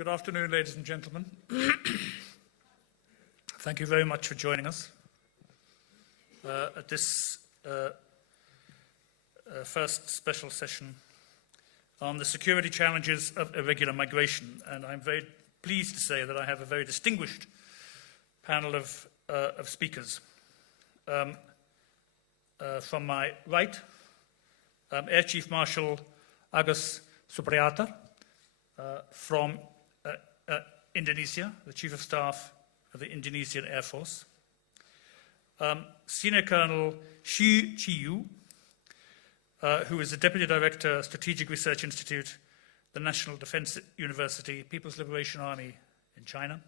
Good afternoon, ladies and gentlemen. Thank you very much for joining us at this first special session on the security challenges of irregular migration. And I'm very pleased to say that I have a very distinguished panel of speakers. From my right, Air Chief Marshal Agus Supriatna from Indonesia, the Chief of Staff of the Indonesian Air Force. Senior Colonel Qiyu, who is the Deputy Director, Strategic Research Institute, the National Defense University, People's Liberation Army in China.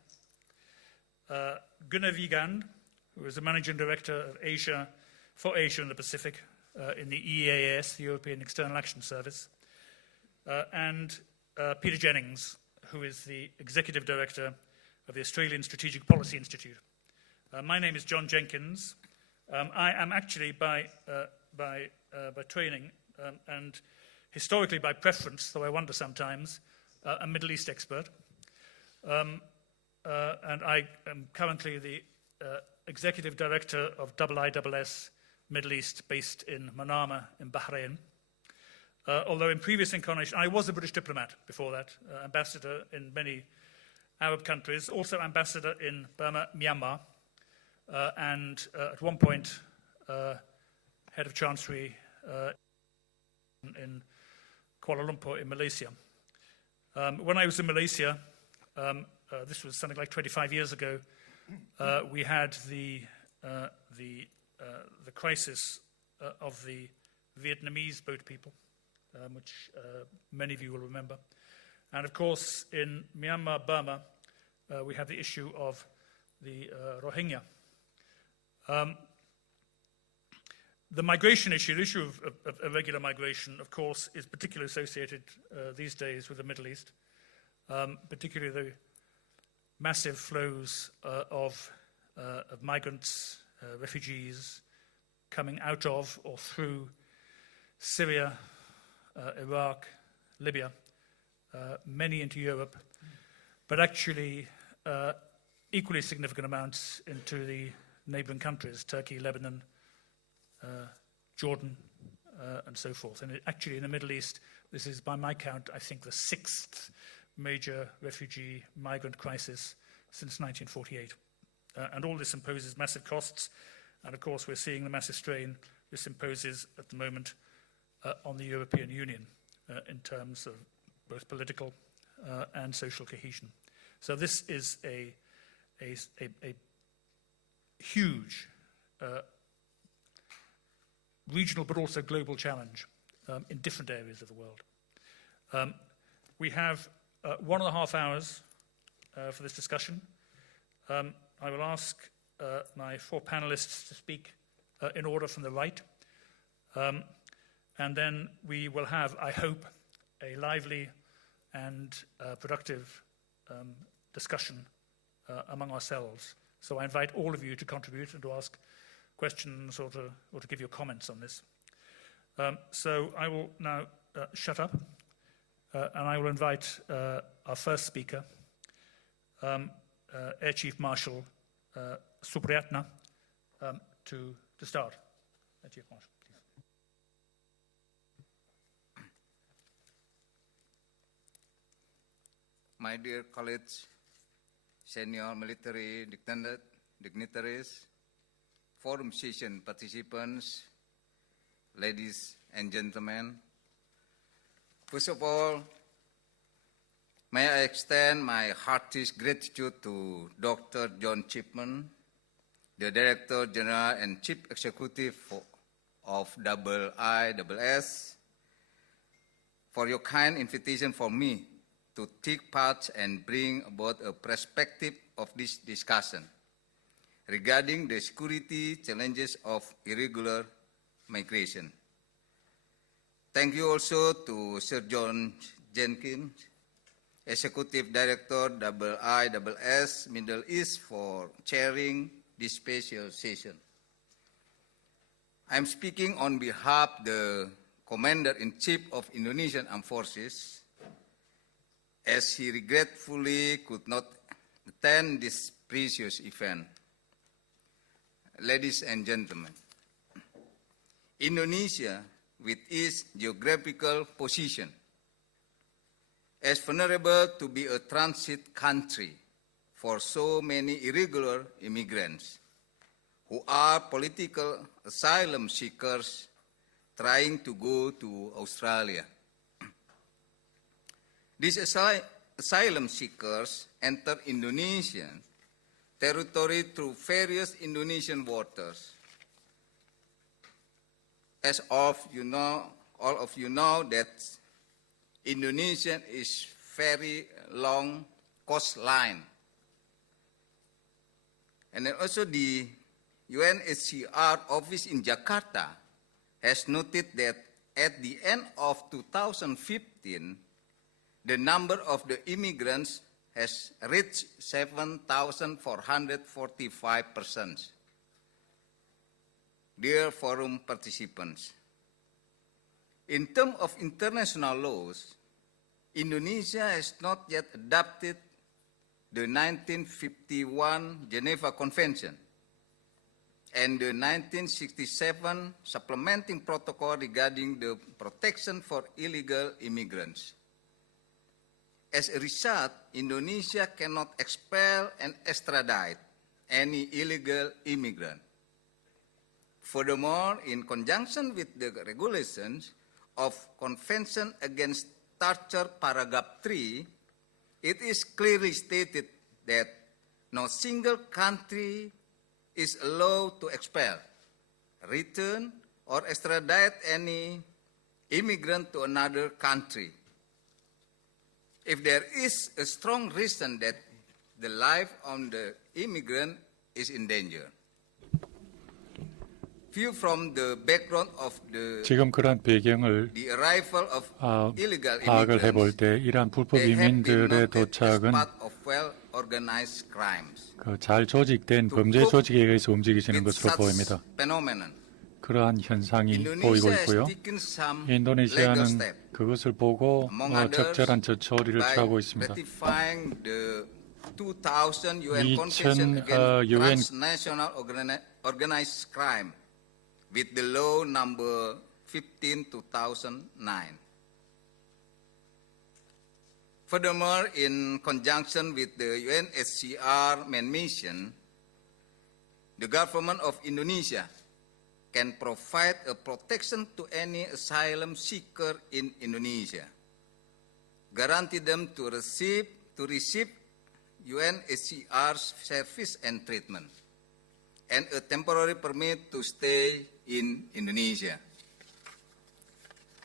Gunnar Wiegand, who is the Managing Director of Asia and the Pacific in the IISS, the European External Action Service. And Peter Jennings, who is the Executive Director of the Australian Strategic Policy Institute. My name is John Jenkins. I am actually by training and historically by preference, though I wonder sometimes, a Middle East expert. And I am currently the Executive Director of IISS Middle East, based in Manama in Bahrain. Although in previous incarnation, I was a British diplomat before that, ambassador in many Arab countries, also ambassador in Burma, Myanmar, and at one point, head of chancellery in Kuala Lumpur in Malaysia. When I was in Malaysia, this was something like 25 years ago, we had the crisis of the Vietnamese boat people, which many of you will remember. And of course, in Myanmar, Burma, we have the issue of the Rohingya. The migration issue, the issue of irregular migration, of course, is particularly associated these days with the Middle East, particularly the massive flows of migrants, refugees coming out of or through Syria, Iraq, Libya, many into Europe, but actually equally significant amounts into the neighboring countries, Turkey, Lebanon, Jordan, and so forth. And actually in the Middle East, this is, by my count, I think the sixth major refugee migrant crisis since 1948. And all this imposes massive costs. And of course, we're seeing the massive strain this imposes at the moment on the European Union in terms of both political and social cohesion. So this is a huge regional but also global challenge in different areas of the world. We have 1.5 hours for this discussion. I will ask my four panelists to speak in order from the right. And then we will have, I hope, a lively and productive discussion among ourselves. So I invite all of you to contribute and to ask questions or to give your comments on this. So I will now shut up, and I will invite our first speaker, Air Chief Marshal Supriatna, to start. Air Chief Marshal. My dear colleagues, senior military dignitaries, forum session participants, ladies and gentlemen, first of all, may I extend my heartiest gratitude to Dr. John Chipman, the Director General and Chief Executive of IISS, for your kind invitation for me to take part and bring about a perspective of this discussion regarding the security challenges of irregular migration. Thank you also to Sir John Jenkins, Executive Director IISS Middle East, for chairing this special session. I'm speaking on behalf of the Commander-in-Chief of Indonesian Armed Forces, as he regretfully could not attend this precious event. Ladies and gentlemen, Indonesia, with its geographical position, as vulnerable to be a transit country for so many irregular immigrants who are political asylum seekers trying to go to Australia. These asylum seekers enter Indonesian territory through various Indonesian waters. As all of you know that Indonesia is very long coastline. And then also the UNHCR office in Jakarta has noted that at the end of 2015, the number of the immigrants has reached 7,445 persons. Dear forum participants, in terms of international laws, Indonesia has not yet adopted the 1951 Geneva Convention and the 1967 supplementing protocol regarding the protection for illegal immigrants. As a result, Indonesia cannot expel and extradite any illegal immigrant. Furthermore, in conjunction with the regulations of Convention Against Torture, Paragraph 3, it is clearly stated that no single country is allowed to expel, return, or extradite any immigrant to another country if there is a strong reason that the life of the immigrant is in danger. View from the background of 지금 그런 배경을 the arrival of illegal 파악을 해볼 immigrants, 때 이러한 불법 they have been 이민들의 noted as 도착은 part of well-organized crimes. 잘 조직된 범죄 조직에 의해서 움직이시는 With 것으로 such 보입니다. phenomenon, 그러한 현상이 보이고 Indonesia has 있고요. taken some legal 인도네시아는 steps, 그것을 보고 among others, 적절한 처리를 by 취하고 있습니다. ratifying the 2000 UN 2000 Convention Against UN Transnational Organized Crime with the law number 15/2009. Furthermore, in conjunction with the UNHCR main mission, the government of Indonesia can provide a protection to any asylum seeker in Indonesia, guarantee them to receive UNHCR's service and treatment, and a temporary permit to stay in Indonesia.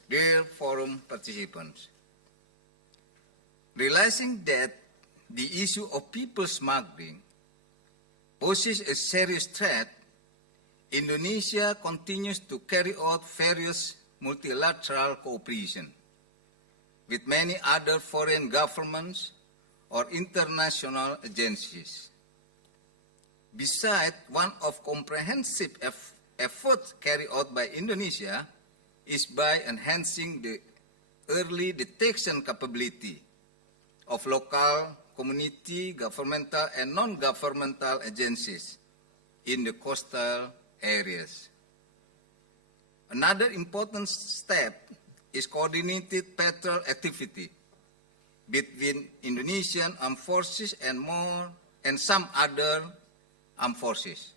Dear forum participants, realizing that the issue of people smuggling poses a serious threat, Indonesia continues to carry out various multilateral cooperation with many other foreign governments or international agencies. Besides, one of comprehensive efforts carried out by Indonesia is by enhancing the early detection capability of local, community, governmental, and non-governmental agencies in the coastal areas. Another important step is coordinated patrol activity between Indonesian armed forces and some other armed forces.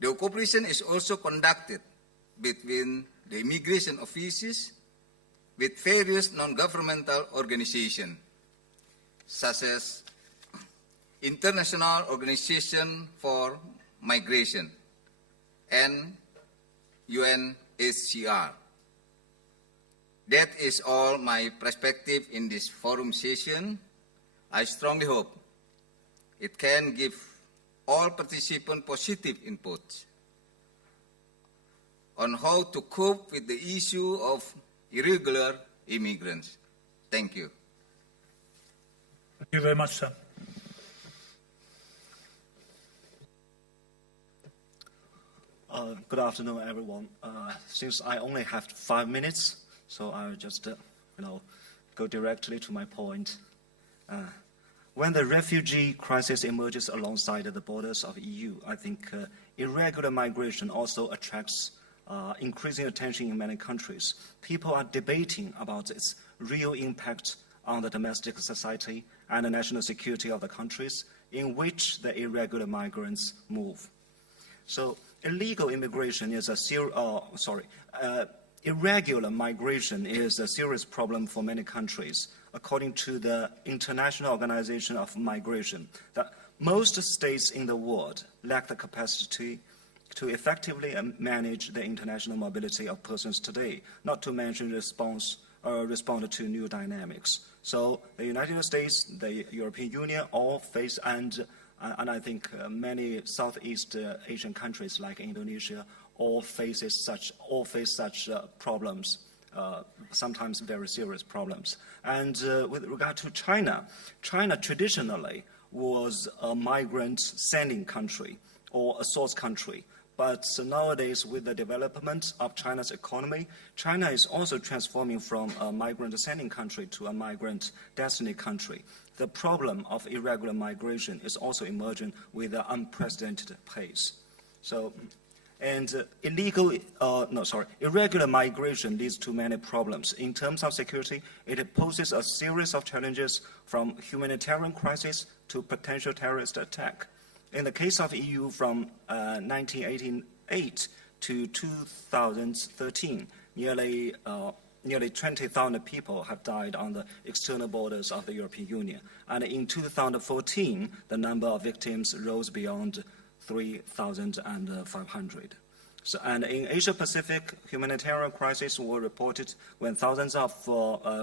The cooperation is also conducted between the immigration offices with various non-governmental organizations, such as International Organization for Migration and UNHCR. That is all my perspective in this forum session. I strongly hope it can give all participants positive inputs on how to cope with the issue of irregular immigrants. Thank you. Thank you very much, sir. Good afternoon, everyone. Since I only have 5 minutes, so I'll just, go directly to my point. When the refugee crisis emerges alongside the borders of EU, I think irregular migration also attracts increasing attention in many countries. People are debating about its real impact on the domestic society and the national security of the countries in which the irregular migrants move. So irregular migration is a serious problem for many countries. According to the International Organization of Migration, that most states in the world lack the capacity to effectively manage the international mobility of persons today, not to mention respond to new dynamics. So the United States, the European Union all face, and I think many Southeast Asian countries like Indonesia all face such problems, sometimes very serious problems. And with regard to China, China traditionally was a migrant sending country or a source country. But nowadays, with the development of China's economy, China is also transforming from a migrant sending country to a migrant destiny country. The problem of irregular migration is also emerging with an unprecedented pace. So, and irregular migration leads to many problems. In terms of security, it poses a series of challenges from humanitarian crisis to potential terrorist attack. In the case of EU, from 1988 to 2013, nearly 20,000 people have died on the external borders of the European Union. And in 2014, the number of victims rose beyond 3,500. So, and in Asia-Pacific, humanitarian crises were reported when thousands of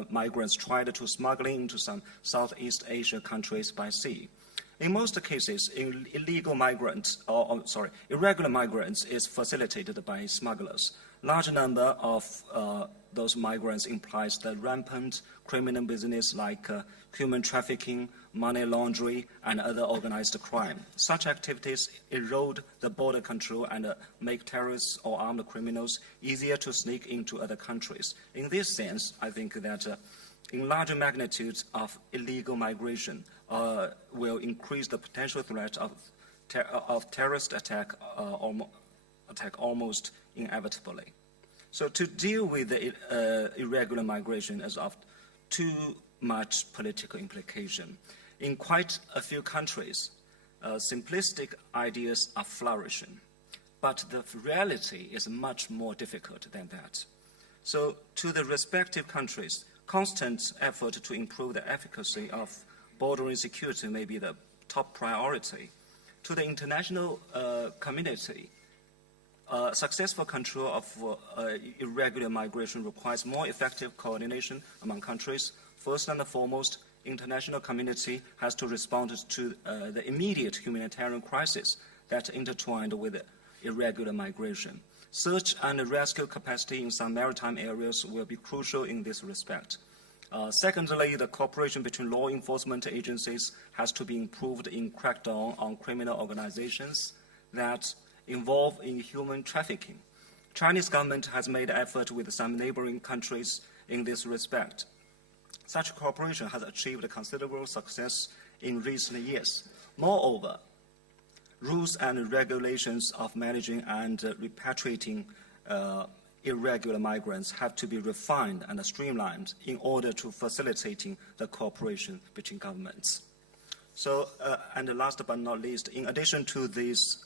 migrants tried to smuggle into some Southeast Asia countries by sea. In most cases, irregular migrants is facilitated by smugglers. Large number of those migrants implies the rampant criminal business like human trafficking, money laundering, and other organized crime. Such activities erode the border control and make terrorists or armed criminals easier to sneak into other countries. In this sense, I think that in larger magnitudes of illegal migration will increase the potential threat of terrorist attack almost inevitably. So to deal with the irregular migration is of too much political implication. In quite a few countries, simplistic ideas are flourishing, but the reality is much more difficult than that. So to the respective countries, constant effort to improve the efficacy of border security may be the top priority. To the international community, successful control of irregular migration requires more effective coordination among countries. First and foremost, international community has to respond to the immediate humanitarian crisis that intertwined with irregular migration. Search and rescue capacity in some maritime areas will be crucial in this respect. Secondly, the cooperation between law enforcement agencies has to be improved in crackdown on criminal organizations that involve in human trafficking. Chinese government has made effort with some neighboring countries in this respect. Such cooperation has achieved considerable success in recent years. Moreover, rules and regulations of managing and repatriating irregular migrants have to be refined and streamlined in order to facilitating the cooperation between governments. So, and last but not least, in addition to these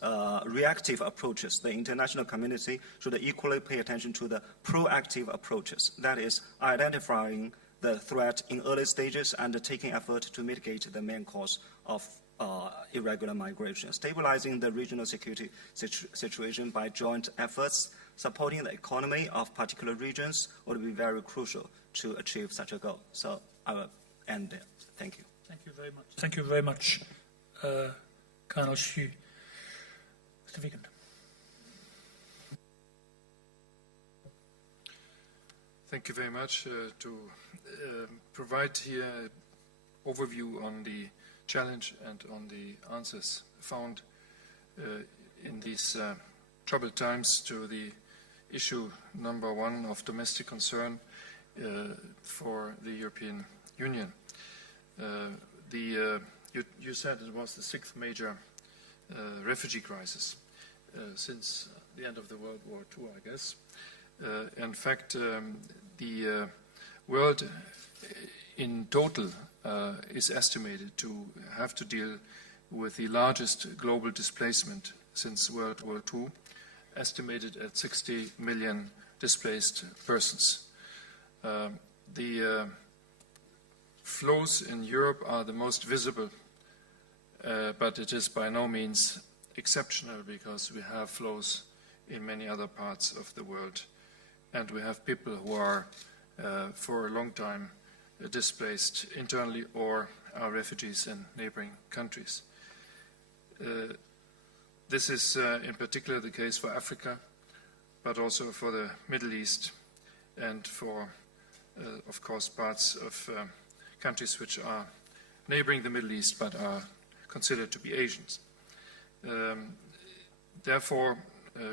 reactive approaches, the international community should equally pay attention to the proactive approaches, that is, identifying the threat in early stages and taking effort to mitigate the main cause of irregular migration. Stabilizing the regional security situation by joint efforts, supporting the economy of particular regions would be very crucial to achieve such a goal. So I will end there. Thank you. Thank you very much. Thank you very much, Colonel Qiyu. Mr. Wiegand. Thank you very much to provide here an overview on the challenge and on the answers found in these troubled times to the issue number one of domestic concern for the European Union. You said it was the sixth major refugee crisis since the end of the World War II, I guess. In fact, the world in total is estimated to have to deal with the largest global displacement since World War II, estimated at 60 million displaced persons. The flows in Europe are the most visible, but it is by no means exceptional, because we have flows in many other parts of the world, and we have people who are for a long time displaced internally or are refugees in neighboring countries. This is in particular the case for Africa, but also for the Middle East and for, of course, parts of countries which are neighboring the Middle East but are considered to be Asians. Therefore,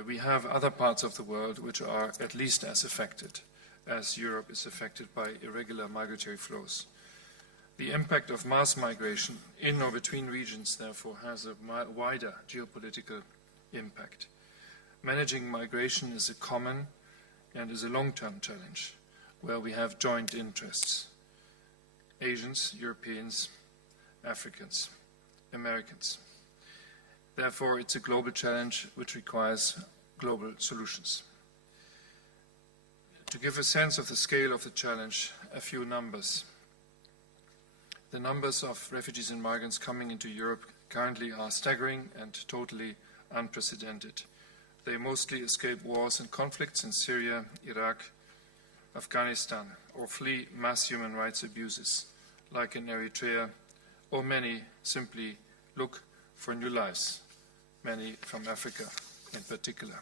we have other parts of the world which are at least as affected as Europe is affected by irregular migratory flows. The impact of mass migration in or between regions, therefore, has a wider geopolitical impact. Managing migration is a common and is a long-term challenge where we have joint interests: Asians, Europeans, Africans, Americans. Therefore, it's a global challenge which requires global solutions. To give a sense of the scale of the challenge, a few numbers. The numbers of refugees and migrants coming into Europe currently are staggering and totally unprecedented. They mostly escape wars and conflicts in Syria, Iraq, Afghanistan, or flee mass human rights abuses, like in Eritrea, or many simply look for new lives, many from Africa in particular.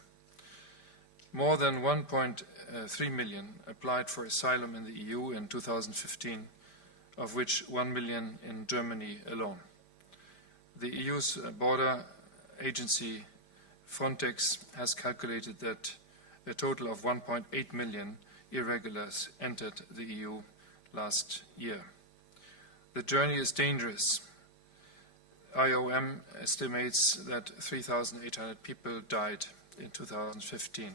More than 1.3 million applied for asylum in the EU in 2015, of which 1 million in Germany alone. The EU's border agency Frontex has calculated that a total of 1.8 million irregulars entered the EU last year. The journey is dangerous. IOM estimates that 3,800 people died in 2015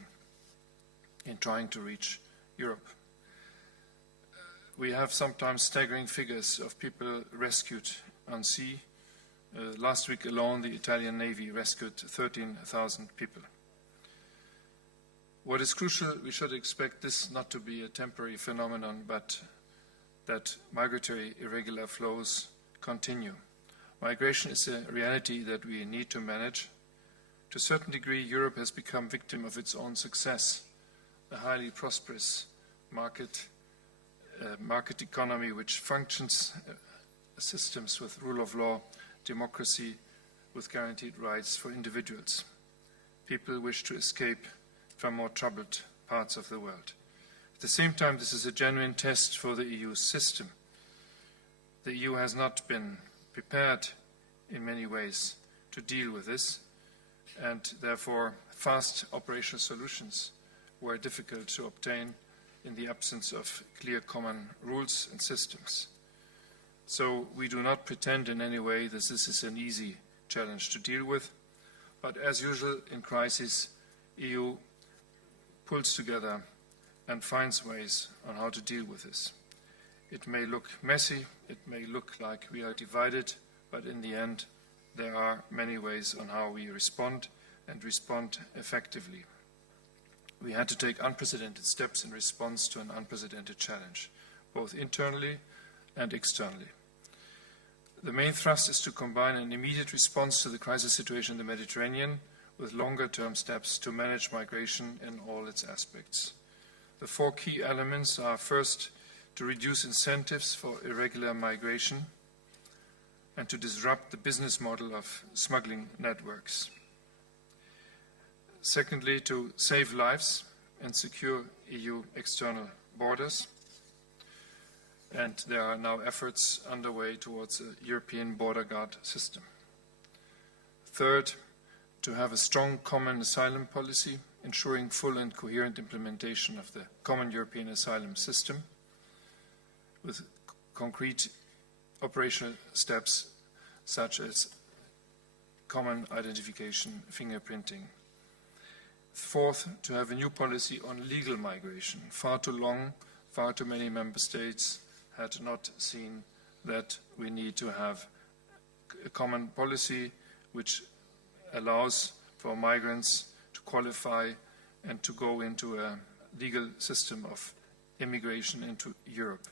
in trying to reach Europe. We have sometimes staggering figures of people rescued on sea. Last week alone, the Italian Navy rescued 13,000 people. What is crucial, we should expect this not to be a temporary phenomenon, but that migratory irregular flows continue. Migration is a reality that we need to manage. To a certain degree, Europe has become victim of its own success, a highly prosperous market economy which functions, systems with rule of law, democracy, with guaranteed rights for individuals. People wish to escape from more troubled parts of the world. At the same time, this is a genuine test for the EU system. The EU has not been prepared in many ways to deal with this, and therefore fast operational solutions were difficult to obtain in the absence of clear common rules and systems. So we do not pretend in any way that this is an easy challenge to deal with, but as usual in crisis, EU pulls together and finds ways on how to deal with this. It may look messy, it may look like we are divided, but in the end, there are many ways on how we respond and respond effectively. We had to take unprecedented steps in response to an unprecedented challenge, both internally and externally. The main thrust is to combine an immediate response to the crisis situation in the Mediterranean with longer-term steps to manage migration in all its aspects. The four key elements are: first, to reduce incentives for irregular migration and to disrupt the business model of smuggling networks. Secondly, to save lives and secure EU external borders. And there are now efforts underway towards a European border guard system. Third, to have a strong common asylum policy, ensuring full and coherent implementation of the common European asylum system. with concrete operational steps such as common identification, fingerprinting. Fourth, to have a new policy on legal migration. Far too long, far too many member states had not seen that we need to have a common policy which allows for migrants to qualify and to go into a legal system of immigration into Europe.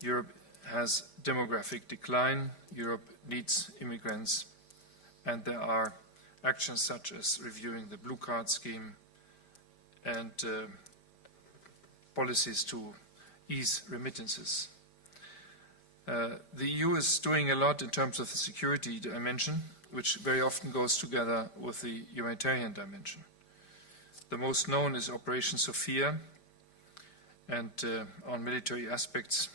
Europe has demographic decline. Europe needs immigrants, and there are actions such as reviewing the blue card scheme and policies to ease remittances. The EU is doing a lot in terms of the security dimension, which very often goes together with the humanitarian dimension. The most known is Operation Sophia, and on military aspects,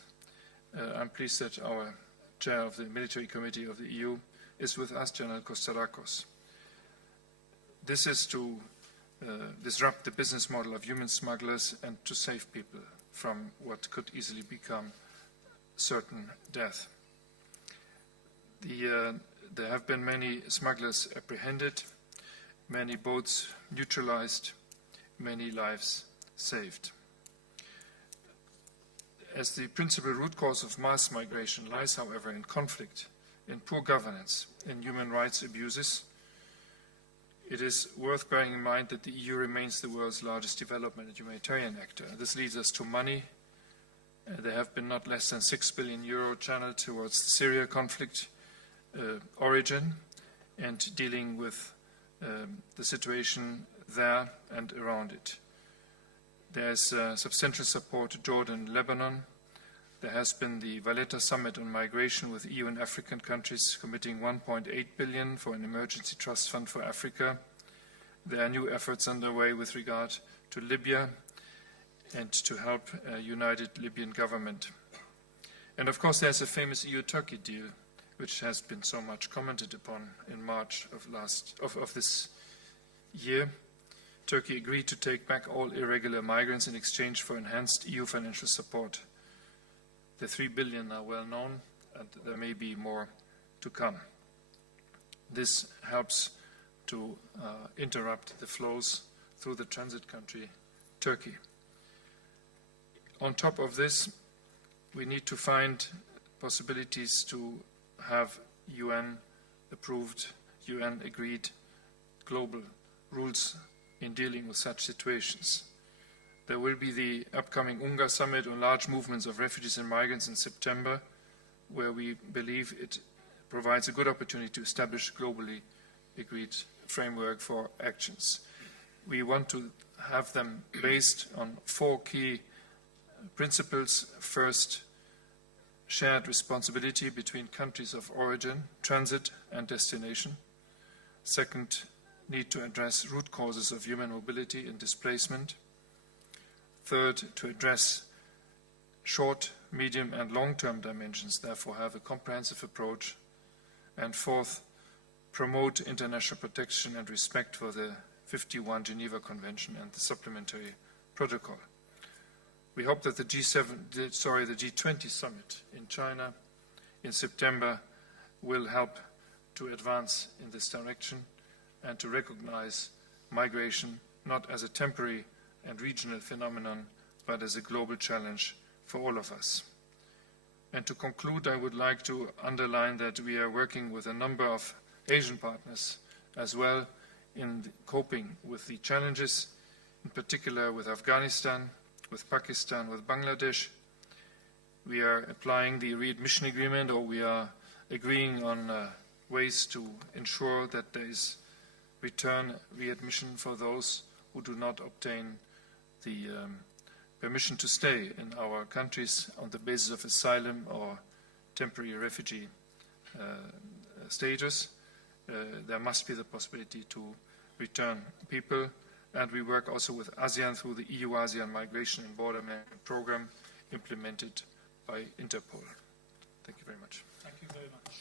I'm pleased that our chair of the military committee of the EU is with us, General Kostarakos. This is to disrupt the business model of human smugglers and to save people from what could easily become certain death. There have been many smugglers apprehended, many boats neutralized, many lives saved. As the principal root cause of mass migration lies, however, in conflict, in poor governance, in human rights abuses, it is worth bearing in mind that the EU remains the world's largest development and humanitarian actor. This leads us to money. There have been not less than €6 billion channeled towards the Syria conflict origin and dealing with the situation there and around it. There is substantial support to Jordan and Lebanon. There has been the Valletta Summit on migration with EU and African countries committing 1.8 billion for an emergency trust fund for Africa. There are new efforts underway with regard to Libya and to help a united Libyan government. And of course there's a famous EU-Turkey deal which has been so much commented upon in March of this year. Turkey agreed to take back all irregular migrants in exchange for enhanced EU financial support. The 3 billion are well known, and there may be more to come. This helps to interrupt the flows through the transit country, Turkey. On top of this, we need to find possibilities to have UN-approved, UN-agreed global rules in dealing with such situations. There will be the upcoming UNGA summit on large movements of refugees and migrants in September, where we believe it provides a good opportunity to establish a globally agreed framework for actions. We want to have them based on 4 key principles. First, shared responsibility between countries of origin, transit, and destination. Second, need to address root causes of human mobility and displacement. Third, to address short, medium, and long-term dimensions, therefore have a comprehensive approach. And fourth, promote international protection and respect for the 51 Geneva Convention and the supplementary protocol. We hope that the G20 summit in China in September will help to advance in this direction and to recognize migration not as a temporary and regional phenomenon, but as a global challenge for all of us. And to conclude, I would like to underline that we are working with a number of Asian partners as well in coping with the challenges, in particular with Afghanistan, with Pakistan, with Bangladesh. We are applying the readmission agreement, or we are agreeing on ways to ensure that there is readmission for those who do not obtain the permission to stay in our countries on the basis of asylum or temporary refugee status. There must be the possibility to return people, and we work also with ASEAN through the EU-ASEAN Migration and Border Management Program implemented by Interpol. Thank you very much. Thank you very much.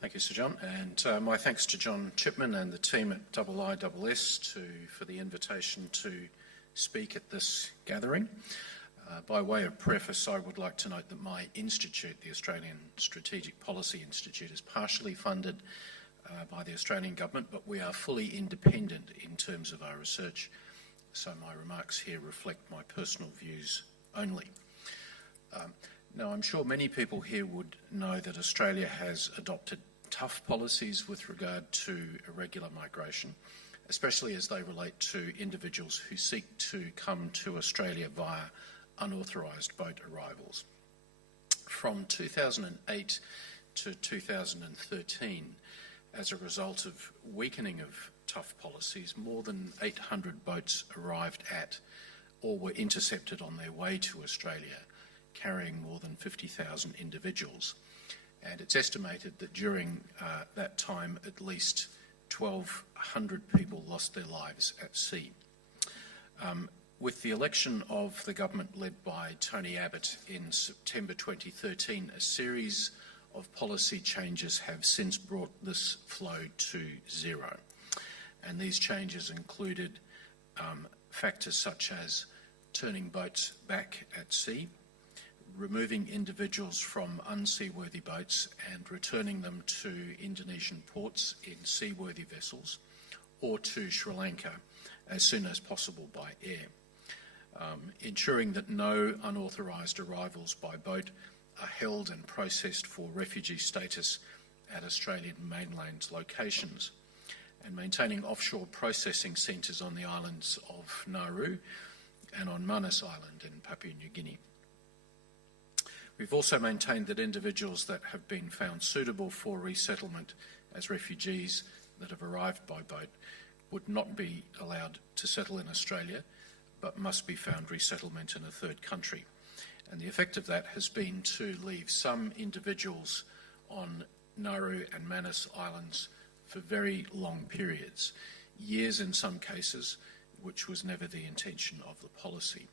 Thank you, Sir John, and my thanks to John Chipman and the team at IISS for the invitation to speak at this gathering. By way of preface, I would like to note that my institute, the Australian Strategic Policy Institute, is partially funded by the Australian government, but we are fully independent in terms of our research, so my remarks here reflect my personal views only. Now, I'm sure many people here would know that Australia has adopted tough policies with regard to irregular migration, especially as they relate to individuals who seek to come to Australia via unauthorised boat arrivals. From 2008 to 2013, as a result of weakening of tough policies, more than 800 boats arrived at or were intercepted on their way to Australia, carrying more than 50,000 individuals. And it's estimated that during that time, at least 1,200 people lost their lives at sea. With the election of the government led by Tony Abbott in September 2013, a series of policy changes have since brought this flow to zero. And these changes included factors such as turning boats back at sea, removing individuals from unseaworthy boats and returning them to Indonesian ports in seaworthy vessels or to Sri Lanka as soon as possible by air. Ensuring that no unauthorised arrivals by boat are held and processed for refugee status at Australian mainland locations, and maintaining offshore processing centres on the islands of Nauru and on Manus Island in Papua New Guinea. We've also maintained that individuals that have been found suitable for resettlement as refugees that have arrived by boat would not be allowed to settle in Australia, but must be found resettlement in a third country. And the effect of that has been to leave some individuals on Nauru and Manus Islands for very long periods, years in some cases, which was never the intention of the policy.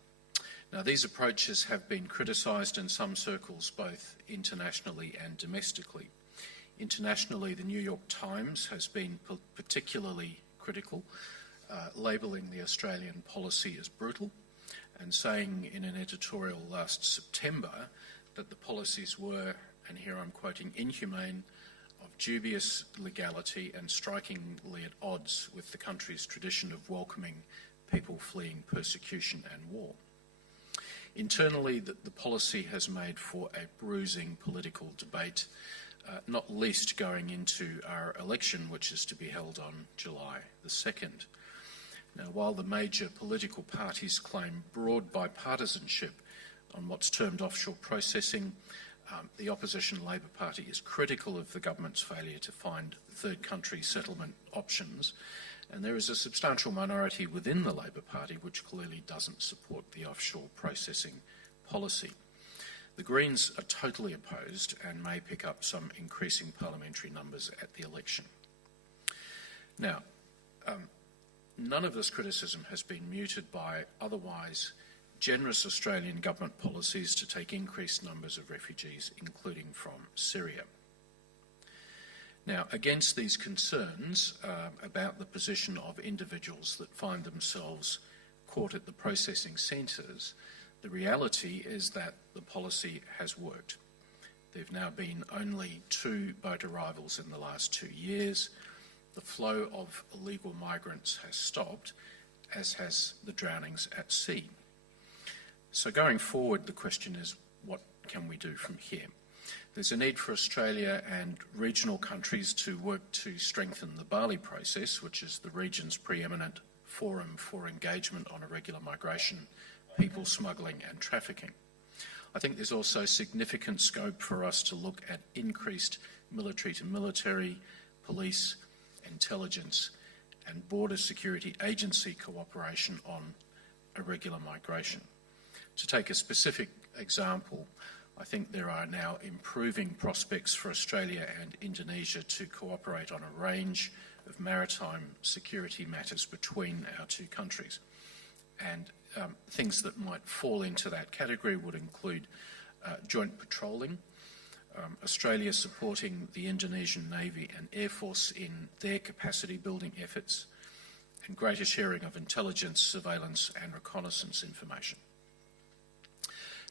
Now, these approaches have been criticised in some circles, both internationally and domestically. Internationally, the New York Times has been particularly critical, labelling the Australian policy as brutal and saying in an editorial last September that the policies were, and here I'm quoting, inhumane, of dubious legality and strikingly at odds with the country's tradition of welcoming people fleeing persecution and war. Internally, the policy has made for a bruising political debate, not least going into our election, which is to be held on July the 2nd. Now, while the major political parties claim broad bipartisanship on what's termed offshore processing, the opposition Labor Party is critical of the government's failure to find third country settlement options, and there is a substantial minority within the Labor Party which clearly doesn't support the offshore processing policy. The Greens are totally opposed and may pick up some increasing parliamentary numbers at the election. Now, none of this criticism has been muted by otherwise generous Australian government policies to take increased numbers of refugees, including from Syria. Now, against these concerns about the position of individuals that find themselves caught at the processing centres, the reality is that the policy has worked. There have now been only 2 boat arrivals in the last 2 years. The flow of illegal migrants has stopped, as has the drownings at sea. So going forward, the question is, what can we do from here? There's a need for Australia and regional countries to work to strengthen the Bali process, which is the region's preeminent forum for engagement on irregular migration, people smuggling and trafficking. I think there's also significant scope for us to look at increased military-to-military, police, intelligence and border security agency cooperation on irregular migration. To take a specific example, I think there are now improving prospects for Australia and Indonesia to cooperate on a range of maritime security matters between our 2 countries. And things that might fall into that category would include joint patrolling, Australia supporting the Indonesian Navy and Air Force in their capacity building efforts, and greater sharing of intelligence, surveillance and reconnaissance information.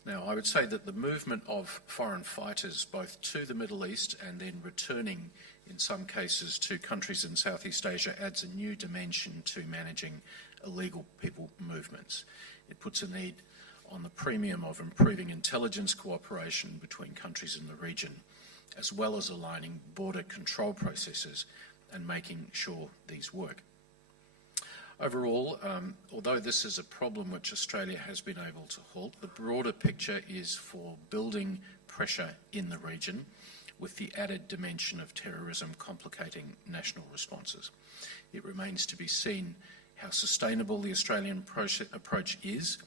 Now, I would say that the movement of foreign fighters both to the Middle East and then returning in some cases to countries in Southeast Asia adds a new dimension to managing illegal people movements. It puts a need on the premium of improving intelligence cooperation between countries in the region, as well as aligning border control processes and making sure these work. Overall, although this is a problem which Australia has been able to halt, the broader picture is for building pressure in the region, with the added dimension of terrorism complicating national responses. It remains to be seen how sustainable the Australian approach is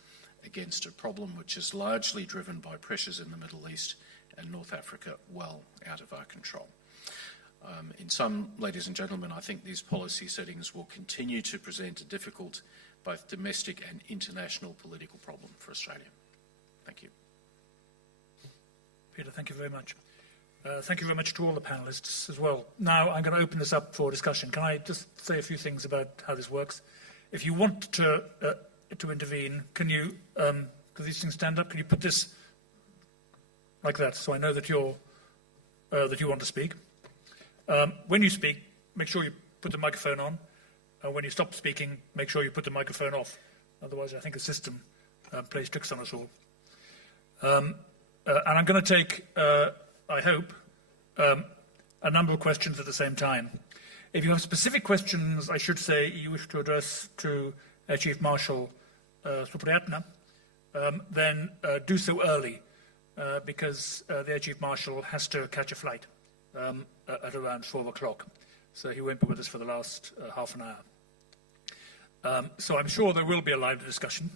against a problem which is largely driven by pressures in the Middle East and North Africa well out of our control. In sum, ladies and gentlemen, I think these policy settings will continue to present a difficult both domestic and international political problem for Australia. Thank you. Peter, thank you very much. Thank you very much to all the panellists as well. Now I'm going to open this up for discussion. Can I just say a few things about how this works? If you want to intervene, can you, do these things stand up? Can you put this like that so I know that you want to speak? When you speak, make sure you put the microphone on. When you stop speaking, make sure you put the microphone off. Otherwise, I think the system plays tricks on us all. And I'm going to take, I hope, a number of questions at the same time. If you have specific questions, I should say, you wish to address to Air Chief Marshal Supriatna, then do so early, because the Air Chief Marshal has to catch a flight at around 4 o'clock. So he won't be with us for the last half an hour. So I'm sure there will be a lively discussion.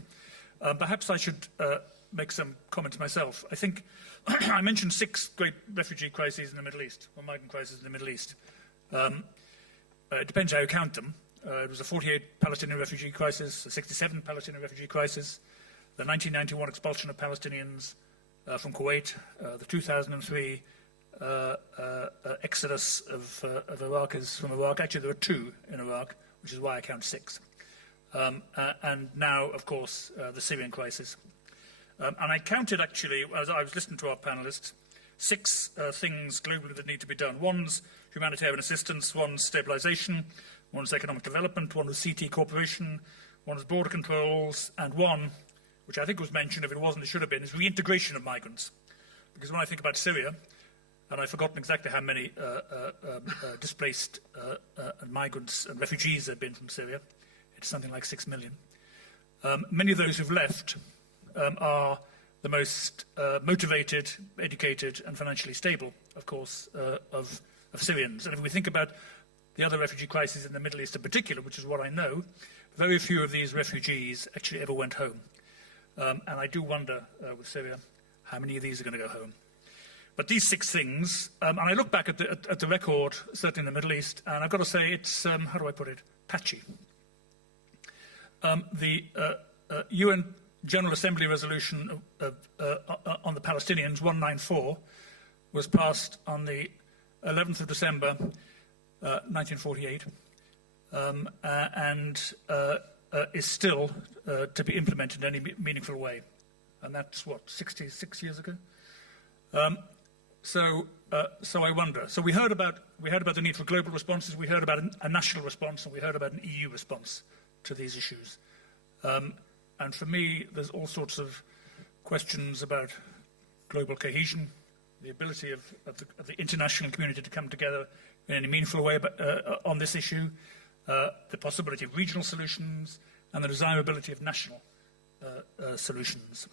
Perhaps I should make some comments myself. I think I mentioned 6 great refugee crises in the Middle East, or migrant crises in the Middle East. It depends how you count them. It was a 48 Palestinian refugee crisis, a 67 Palestinian refugee crisis, the 1991 expulsion of Palestinians from Kuwait, the 2003 exodus of Iraqis from Iraq. Actually, there were 2 in Iraq, which is why I count 6. And now, of course, the Syrian crisis. And I counted, actually, as I was listening to our panellists, 6 things globally that need to be done. One's humanitarian assistance, one's stabilisation, one's economic development, one was CT cooperation, one was border controls, and one, which I think was mentioned, if it wasn't, it should have been, is reintegration of migrants. Because when I think about Syria, and I've forgotten exactly how many displaced migrants and refugees there have been from Syria, it's something like 6 million. Many of those who've left are the most motivated, educated and financially stable, of course, of Syrians. And if we think about the other refugee crises in the Middle East in particular, which is what I know, very few of these refugees actually ever went home. And I do wonder, with Syria, how many of these are going to go home. But these 6 things, and I look back at the record, certainly in the Middle East, and I've got to say it's, how do I put it, patchy. The UN General Assembly resolution on the Palestinians, 194, was passed on the 11th of December, 1948, and is still to be implemented in any meaningful way. And that's, what, 66 years ago? So I wonder. So we heard about the need for global responses, we heard about a national response, and we heard about an EU response to these issues. And for me, there's all sorts of questions about global cohesion, the ability of the international community to come together in any meaningful way on this issue, the possibility of regional solutions, and the desirability of national solutions.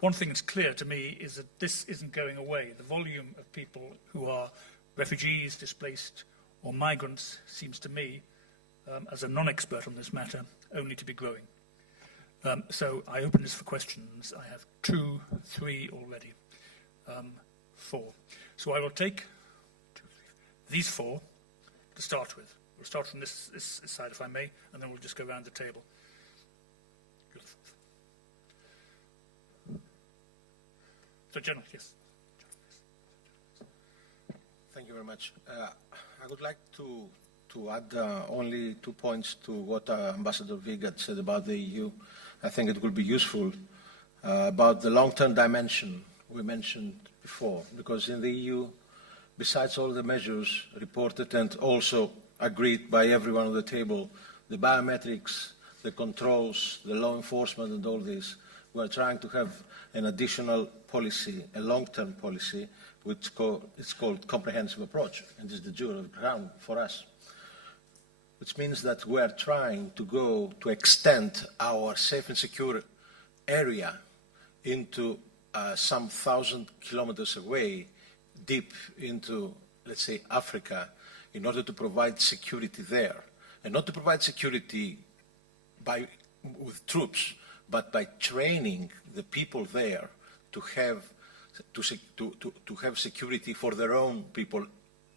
One thing that's clear to me is that this isn't going away. The volume of people who are refugees, displaced, or migrants seems to me, as a non-expert on this matter, only to be growing. So I open this for questions. I have 2, 3 already, 4. So I will take these 4 to start with. We'll start from this side, if I may, and then we'll just go around the table. So, General, yes. Thank you very much. I would like to To add only 2 points to what Ambassador Wiegand said about the EU, I think it will be useful about the long-term dimension we mentioned before, because in the EU, besides all the measures reported and also agreed by everyone on the table, the biometrics, the controls, the law enforcement and all this, we are trying to have an additional policy, a long-term policy, which it's called comprehensive approach, and is the jewel of the crown for us. Which means that we are trying to extend our safe and secure area into some 1,000 kilometers away, deep into, let's say, Africa, in order to provide security there. And not to provide security with troops, but by training the people there to have security for their own people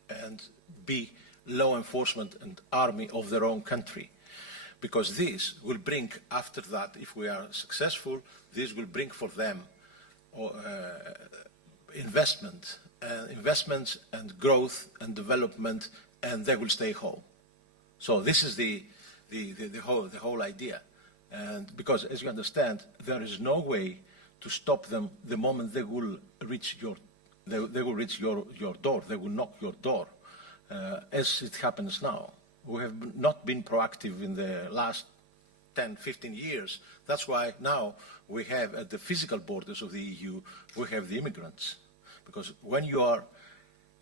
and be law enforcement and army of their own country. Because this will bring, after that, if we are successful, this will bring for them investments and growth and development, and they will stay home. So this is the whole idea. And because, as you understand, there is no way to stop them the moment they will reach your door. They will knock your door, as it happens now. We have not been proactive in the last 10, 15 years. That's why now we have at the physical borders of the EU, we have the immigrants. Because when you are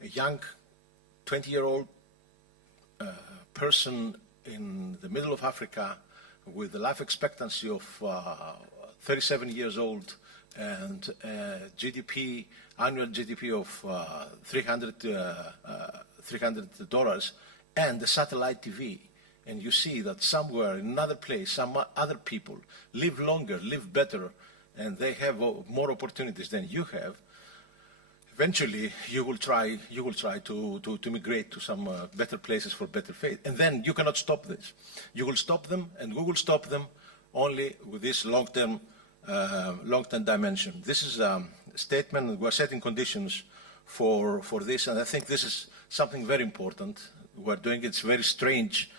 a young 20-year-old person in the middle of Africa with a life expectancy of 37 years old and annual GDP of $300 and the satellite TV, and you see that somewhere in another place, some other people live longer, live better, and they have more opportunities than you have, eventually you will try to migrate to some better places for better fate. And then you cannot stop this. You will stop them, and we will stop them only with this long-term dimension. This is a statement. We're setting conditions for this, and I think this is something very important. We're doing. It's very strange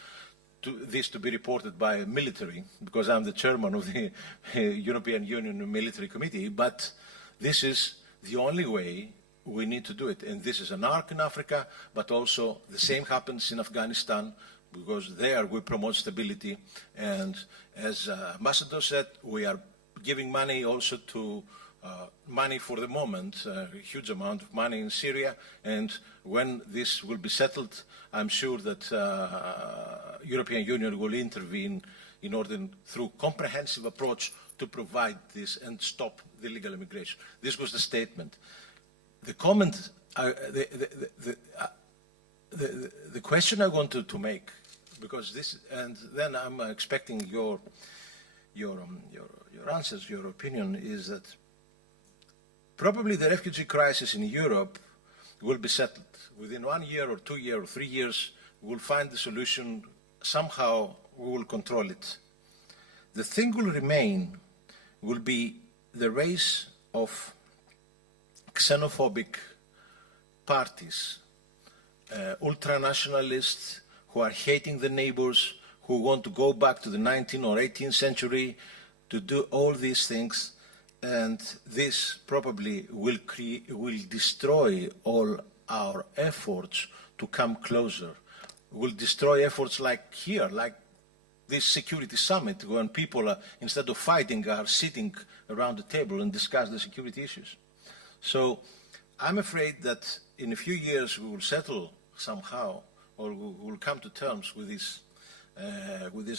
this to be reported by a military, because I'm the chairman of the European Union Military Committee, but this is the only way we need to do it. And this is an arc in Africa, but also the same happens in Afghanistan, because there we promote stability. And as Ambassador said, we are giving money also to money for the moment, a huge amount of money in Syria. And when this will be settled, I'm sure that European Union will intervene in order, through comprehensive approach, to provide this and stop the illegal immigration. This was the statement. The comment, the question I wanted to make, because this, and then I'm expecting your answers, your opinion, is that probably the refugee crisis in Europe will be settled. Within 1 year or 2 years or 3 years, we'll find the solution. Somehow we will control it. The thing will remain will be the race of xenophobic parties, ultranationalists who are hating the neighbors, who want to go back to the 19th or 18th century to do all these things. And this probably will destroy all our efforts to come closer. Will destroy efforts like here, like this security summit, when people, instead of fighting, are sitting around the table and discuss the security issues. So I'm afraid that in a few years we will settle somehow, or we will come to terms with this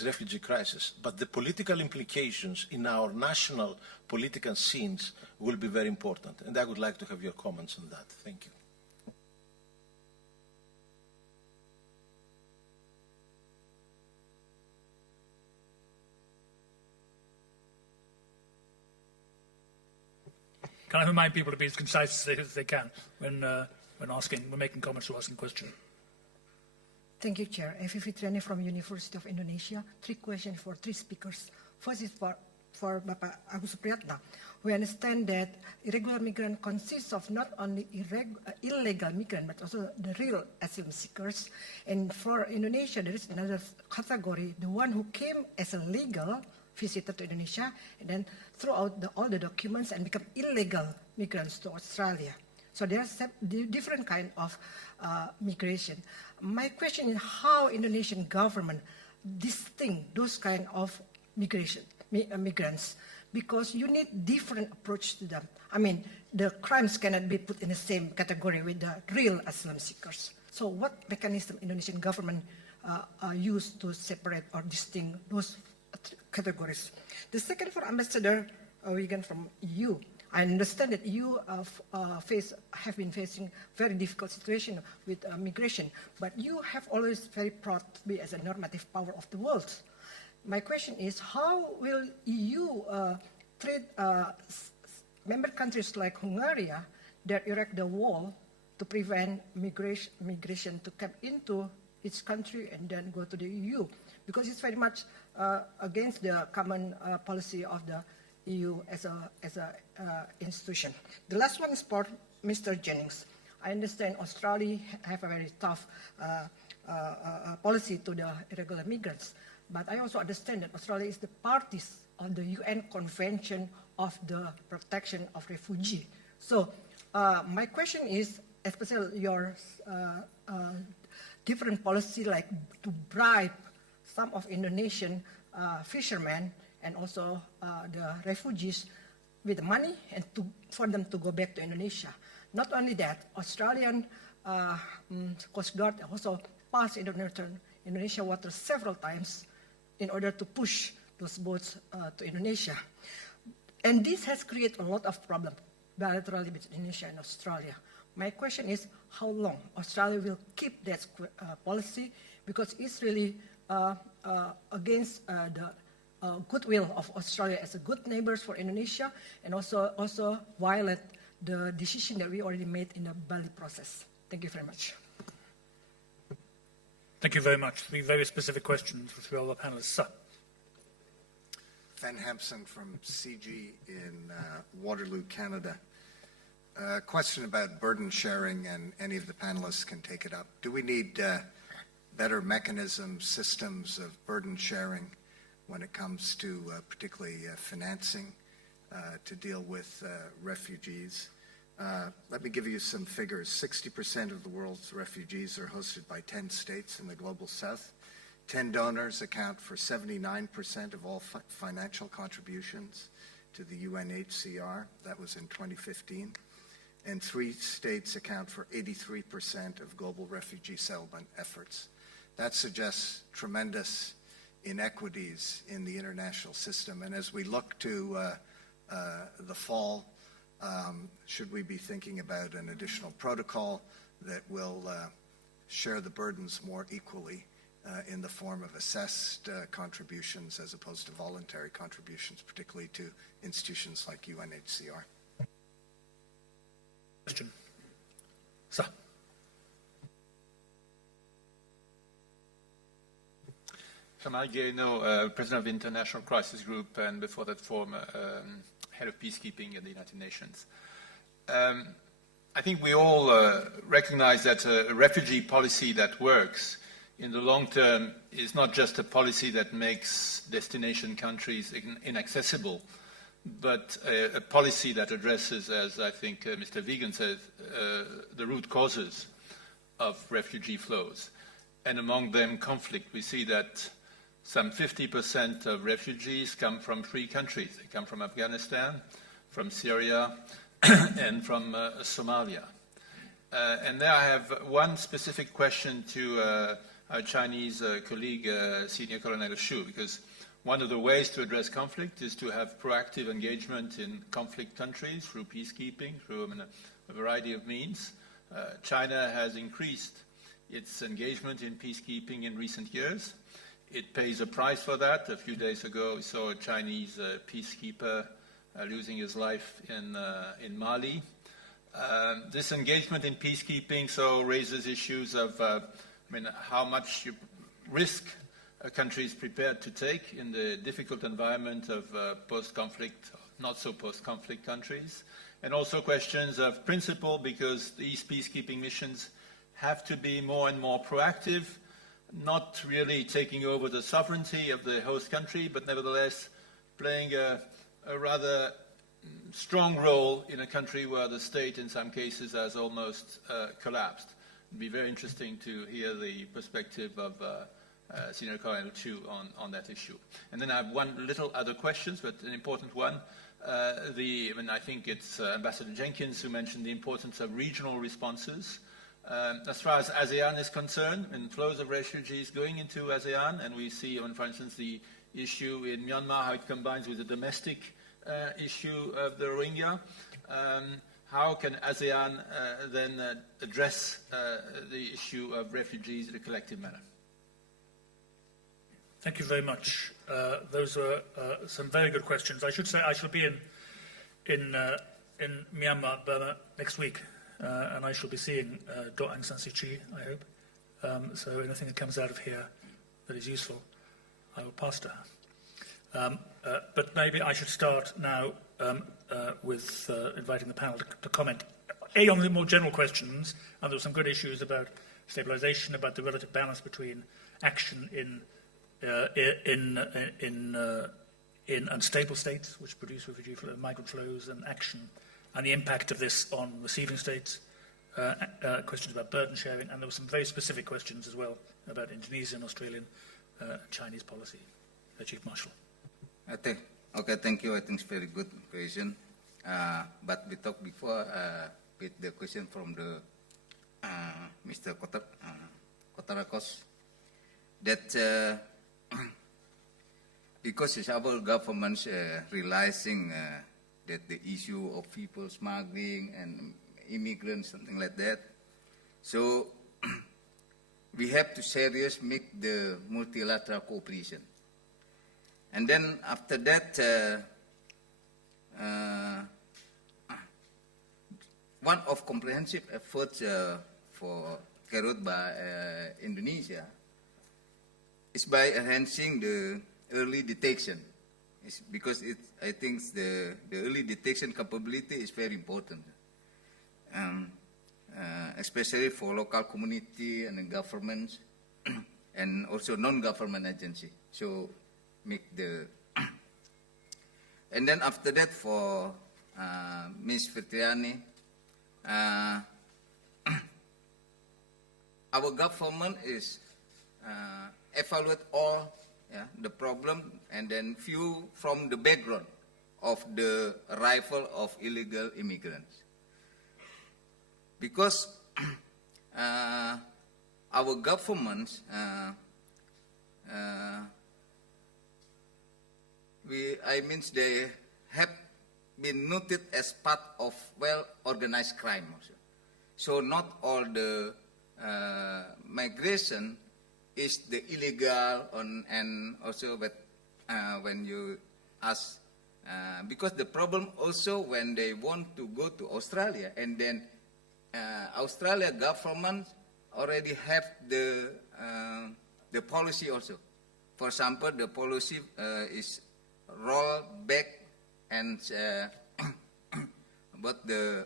refugee crisis. But the political implications in our national political scenes will be very important. And I would like to have your comments on that. Thank you. Can I remind people to be as concise as they can when making comments or asking questions? Thank you, Chair. Supriatna from University of Indonesia. 3 questions for 3 speakers. First is for for Bapak Agus Supriatna. We understand that irregular migrant consists of not only illegal migrant, but also the real asylum seekers. And for Indonesia, there is another category, the one who came as a legal visitor to Indonesia, and then throw out all the documents and become illegal migrants to Australia. So there are different kind of migration. My question is how Indonesian government distinguish those kind of migrants, because you need different approach to them. I mean, the crimes cannot be put in the same category with the real asylum seekers. So what mechanism Indonesian government use to separate or distinguish those categories? The second for Ambassador Wiegand from EU. I understand that you have been facing very difficult situation with migration, but you have always very proud to be as a normative power of the world. My question is, how will EU treat member countries like Hungary that erect the wall to prevent migration to come into its country and then go to the EU? Because it's very much against the common policy of the EU as a institution. The last one is for Mr. Jennings. I understand Australia have a very tough policy to the irregular migrants, but I also understand that Australia is the parties of the UN Convention of the Protection of Refugee. So my question is, especially your different policy, like to bribe some of Indonesian fishermen and also the refugees with money and for them to go back to Indonesia. Not only that, Australian Coast Guard also passed Indonesia waters several times in order to push those boats to Indonesia. And this has created a lot of problems bilaterally between Indonesia and Australia. My question is, how long Australia will keep that policy, because it's really against the goodwill of Australia as a good neighbors for Indonesia, and also violate the decision that we already made in the Bali process. Thank you very much. Thank you very much. 3 very specific questions for 3 other panelists. Sir. Van Hampson from CG in Waterloo, Canada. A question about burden sharing, and any of the panelists can take it up. Do we need better mechanisms, systems of burden sharing when it comes to particularly financing to deal with refugees? Let me give you some figures. 60% of the world's refugees are hosted by 10 states in the global south. 10 donors account for 79% of all financial contributions to the UNHCR. That was in 2015. And 3 states account for 83% of global refugee settlement efforts. That suggests tremendous inequities in the international system. And as we look to the fall, should we be thinking about an additional protocol that will share the burdens more equally in the form of assessed contributions as opposed to voluntary contributions, particularly to institutions like UNHCR? Question. Sir. Jamal Guerino, President of the International Crisis Group, and before that former head of peacekeeping at the United Nations. I think we all recognize that a refugee policy that works in the long term is not just a policy that makes destination countries inaccessible, but a policy that addresses, as I think Mr. Wiegand said, the root causes of refugee flows. And among them, conflict. We see that some 50% of refugees come from 3 countries. They come from Afghanistan, from Syria, and from Somalia. And there I have one specific question to our Chinese colleague, Senior Colonel Xu, because one of the ways to address conflict is to have proactive engagement in conflict countries through peacekeeping, through a variety of means. China has increased its engagement in peacekeeping in recent years. It pays a price for that. A few days ago, we saw a Chinese peacekeeper losing his life in Mali. This engagement in peacekeeping raises issues of how much you risk a country is prepared to take in the difficult environment of post-conflict, not so post-conflict countries, and also questions of principle, because these peacekeeping missions have to be more and more proactive, not really taking over the sovereignty of the host country, but nevertheless playing a rather strong role in a country where the state in some cases has almost collapsed. It'd be very interesting to hear the perspective of Senior Colonel Qiyu on that issue. And then I have one little other question, but an important one. I think it's Ambassador Jenkins who mentioned the importance of regional responses. As far as ASEAN is concerned, and flows of refugees going into ASEAN, and we see, for instance, the issue in Myanmar, how it combines with the domestic issue of the Rohingya. How can ASEAN then address the issue of refugees in a collective manner? Thank you very much. Those are some very good questions. I should say I shall be in Myanmar, Burma, next week, and I shall be seeing Daw Aung San Suu Kyi, I hope. So anything that comes out of here that is useful, I will pass to her. But maybe I should start now with inviting the panel to comment. On the more general questions, and there were some good issues about stabilization, about the relative balance between action in unstable states, which produce migrant flows, and action, and the impact of this on receiving states. Questions about burden sharing, and there were some very specific questions as well about Indonesian, Australian, Chinese policy. Chief Marshal. Okay, thank you. I think it's very good question. But we talked before with the question from the Mr. Kotarakos that because it's our government realizing that the issue of people smuggling and immigrants, something like that, so we have to seriously make the multilateral cooperation. And then after that, one of comprehensive efforts carried out by Indonesia is by enhancing the early detection. Because I think the early detection capability is very important, especially for local community and governments, and also non-government agency. So make the and then after that for Ms. Supriatna, our government is evaluate all the problem and then view from the background of the arrival of illegal immigrants, because our governments they have been noted as part of well-organized crime also. So not all the migration is the illegal and also but when you ask, because the problem also when they want to go to Australia, and then Australia government already have the policy also. For example, the policy is roll back and but the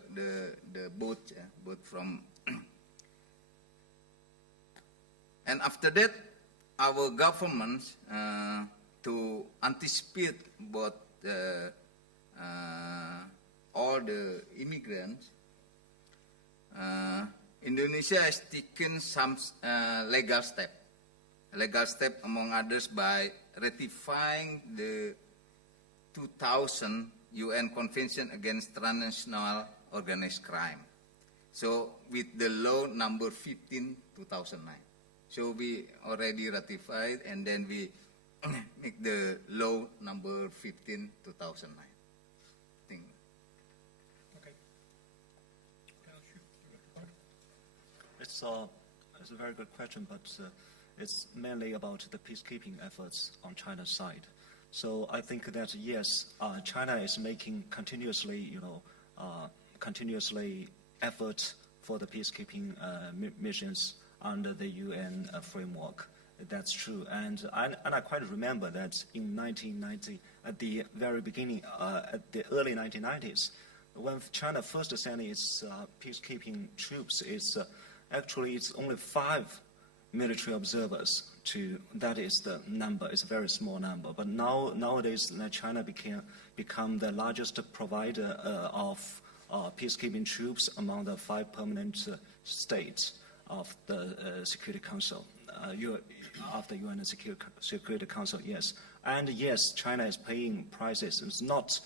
boat from and after that our government to anticipate about all the immigrants, Indonesia has taken some legal step among others by ratifying the 2000 UN Convention Against Transnational Organized Crime. So with the law number 15, 2009. So we already ratified, and then we make the law number 15, 2009. Okay. It's a very good question, but it's mainly about the peacekeeping efforts on China's side. So I think that yes, China is making continuously efforts for the peacekeeping missions under the UN framework. that's true. And I quite remember that in 1990, at the very beginning, at the early 1990s, when China first sent its peacekeeping troops, it's only 5 military observers. That is the number. It's a very small number. But nowadays, China become the largest provider of peacekeeping troops among the 5 permanent states of the Security Council, of the UN Security Council. Yes, and yes, China is paying prices. It's not.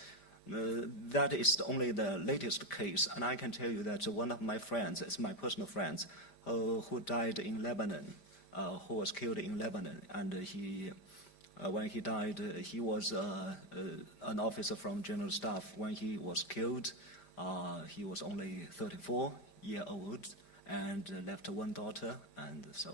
That is only the latest case, and I can tell you that one of my friends, it's my personal friends, who died in Lebanon, who was killed in Lebanon, and when he died, he was an officer from General Staff. When he was killed, he was only 34-year-old and left 1 daughter, and so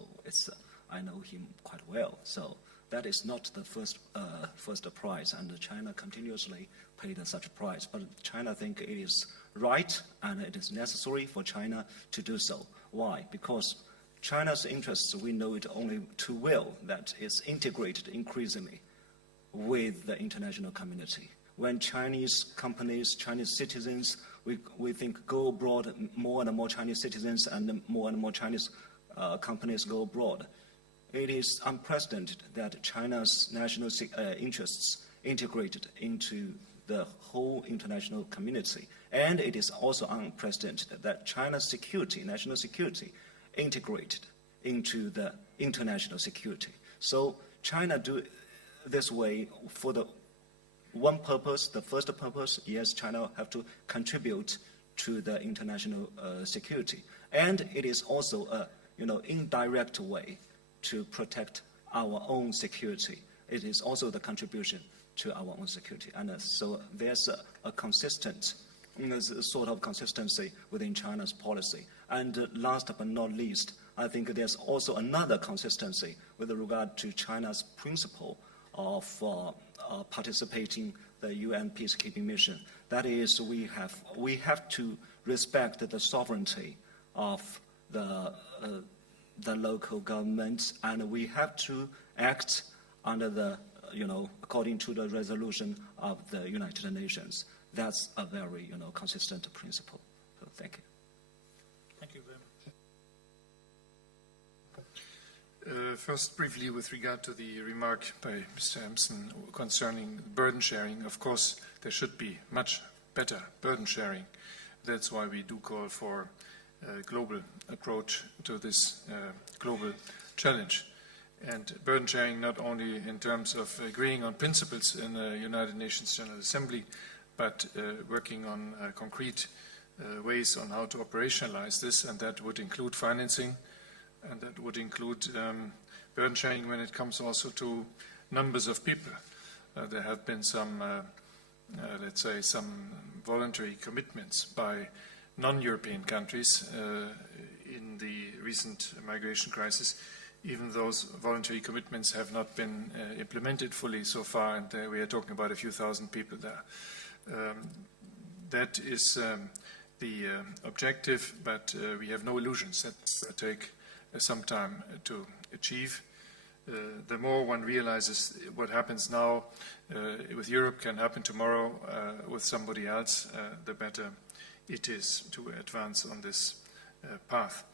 I know him quite well. So that is not the first price, and China continuously paid such a price. But China think it is right and it is necessary for China to do so. Why? Because China's interests, we know it only too well, that it's integrated increasingly with the international community. When Chinese companies, Chinese citizens, we think go abroad, more and more Chinese citizens and more Chinese companies go abroad. It is unprecedented that China's national interests integrated into the whole international community. And it is also unprecedented that China's security, national security, integrated into the international security. So China do this way for the one purpose, the first purpose, yes, China have to contribute to the international security. And it is also a indirect way to protect our own security. It is also the contribution to our own security. And so there's a consistent sort of consistency within China's policy. And last but not least, I think there's also another consistency with regard to China's principle of participating the UN peacekeeping mission. That is, we have to respect the sovereignty of the local government, and we have to act under the, according to the resolution of the United Nations. That's a very, consistent principle. So thank you. Thank you very much. First, briefly, with regard to the remark by Mr. Hampson concerning burden sharing, of course, there should be much better burden sharing. That's why we do call for a global approach to this global challenge. And burden sharing not only in terms of agreeing on principles in the United Nations General Assembly, but working on concrete ways on how to operationalize this, and that would include financing, and that would include burden sharing when it comes also to numbers of people. There have been some, let's say, some voluntary commitments by non-European countries in the recent migration crisis. Even those voluntary commitments have not been implemented fully so far, and we are talking about a few thousand people there. That is the objective, but we have no illusions that will take some time to achieve. The more one realizes what happens now with Europe can happen tomorrow with somebody else, the better it is to advance on this path.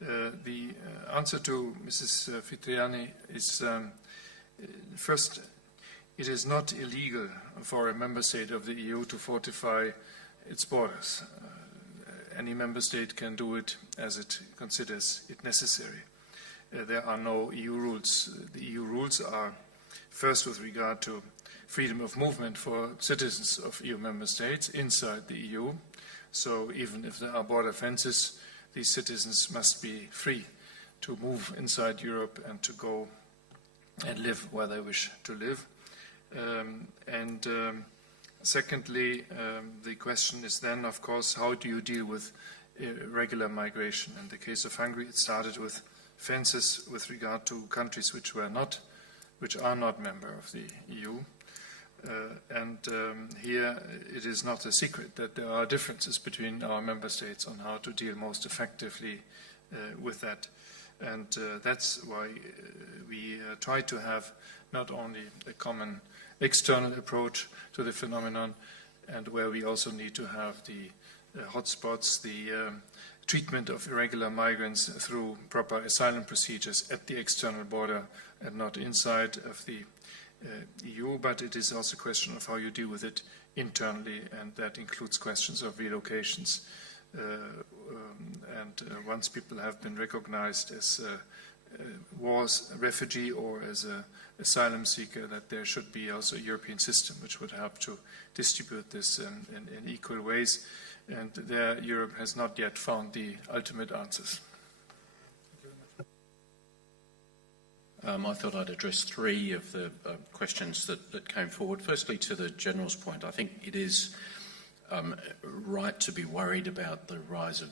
The answer to Mrs. Supriatna is, first, it is not illegal for a member state of the EU to fortify its borders. Any member state can do it as it considers it necessary. There are no EU rules. The EU rules are, first, with regard to freedom of movement for citizens of EU member states inside the EU. So even if there are border fences, these citizens must be free to move inside Europe and to go and live where they wish to live. Secondly, the question is then, of course, how do you deal with irregular migration? In the case of Hungary, it started with fences with regard to countries which are not member of the EU. Here it is not a secret that there are differences between our member states on how to deal most effectively with that. And that's why we try to have not only a common external approach to the phenomenon, and where we also need to have the hotspots, the treatment of irregular migrants through proper asylum procedures at the external border and not inside of the EU, but it is also a question of how you deal with it internally, and that includes questions of relocations. Once people have been recognized as was a refugee or as an asylum seeker, that there should be also a European system which would help to distribute this in equal ways. And there Europe has not yet found the ultimate answers. I thought I'd address three of the questions that came forward. Firstly, to the General's point, I think it is right to be worried about the rise of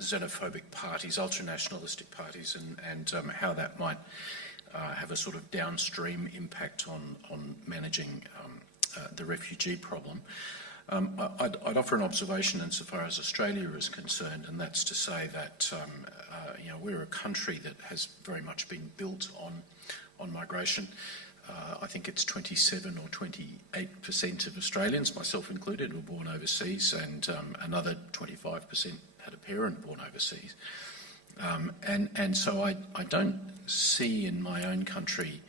xenophobic parties, ultranationalistic parties, and how that might have a sort of downstream impact on managing the refugee problem. I'd offer an observation insofar as Australia is concerned, and that's to say that we're a country that has very much been built on migration. I think it's 27 or 28% of Australians, myself included, were born overseas, and another 25% had a parent born overseas. And so I don't see in my own country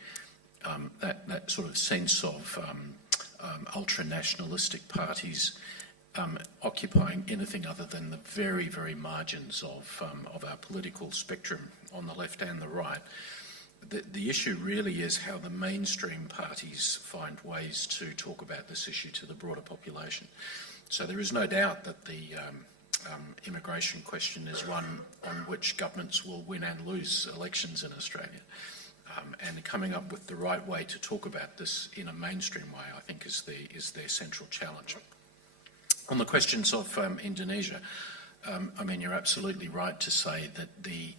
that sort of sense of ultra-nationalistic parties occupying anything other than the very, very margins of our political spectrum on the left and the right. The issue really is how the mainstream parties find ways to talk about this issue to the broader population. So there is no doubt that the immigration question is one on which governments will win and lose elections in Australia. And coming up with the right way to talk about this in a mainstream way, I think, is their central challenge. On the questions of Indonesia, I mean, you're absolutely right to say that the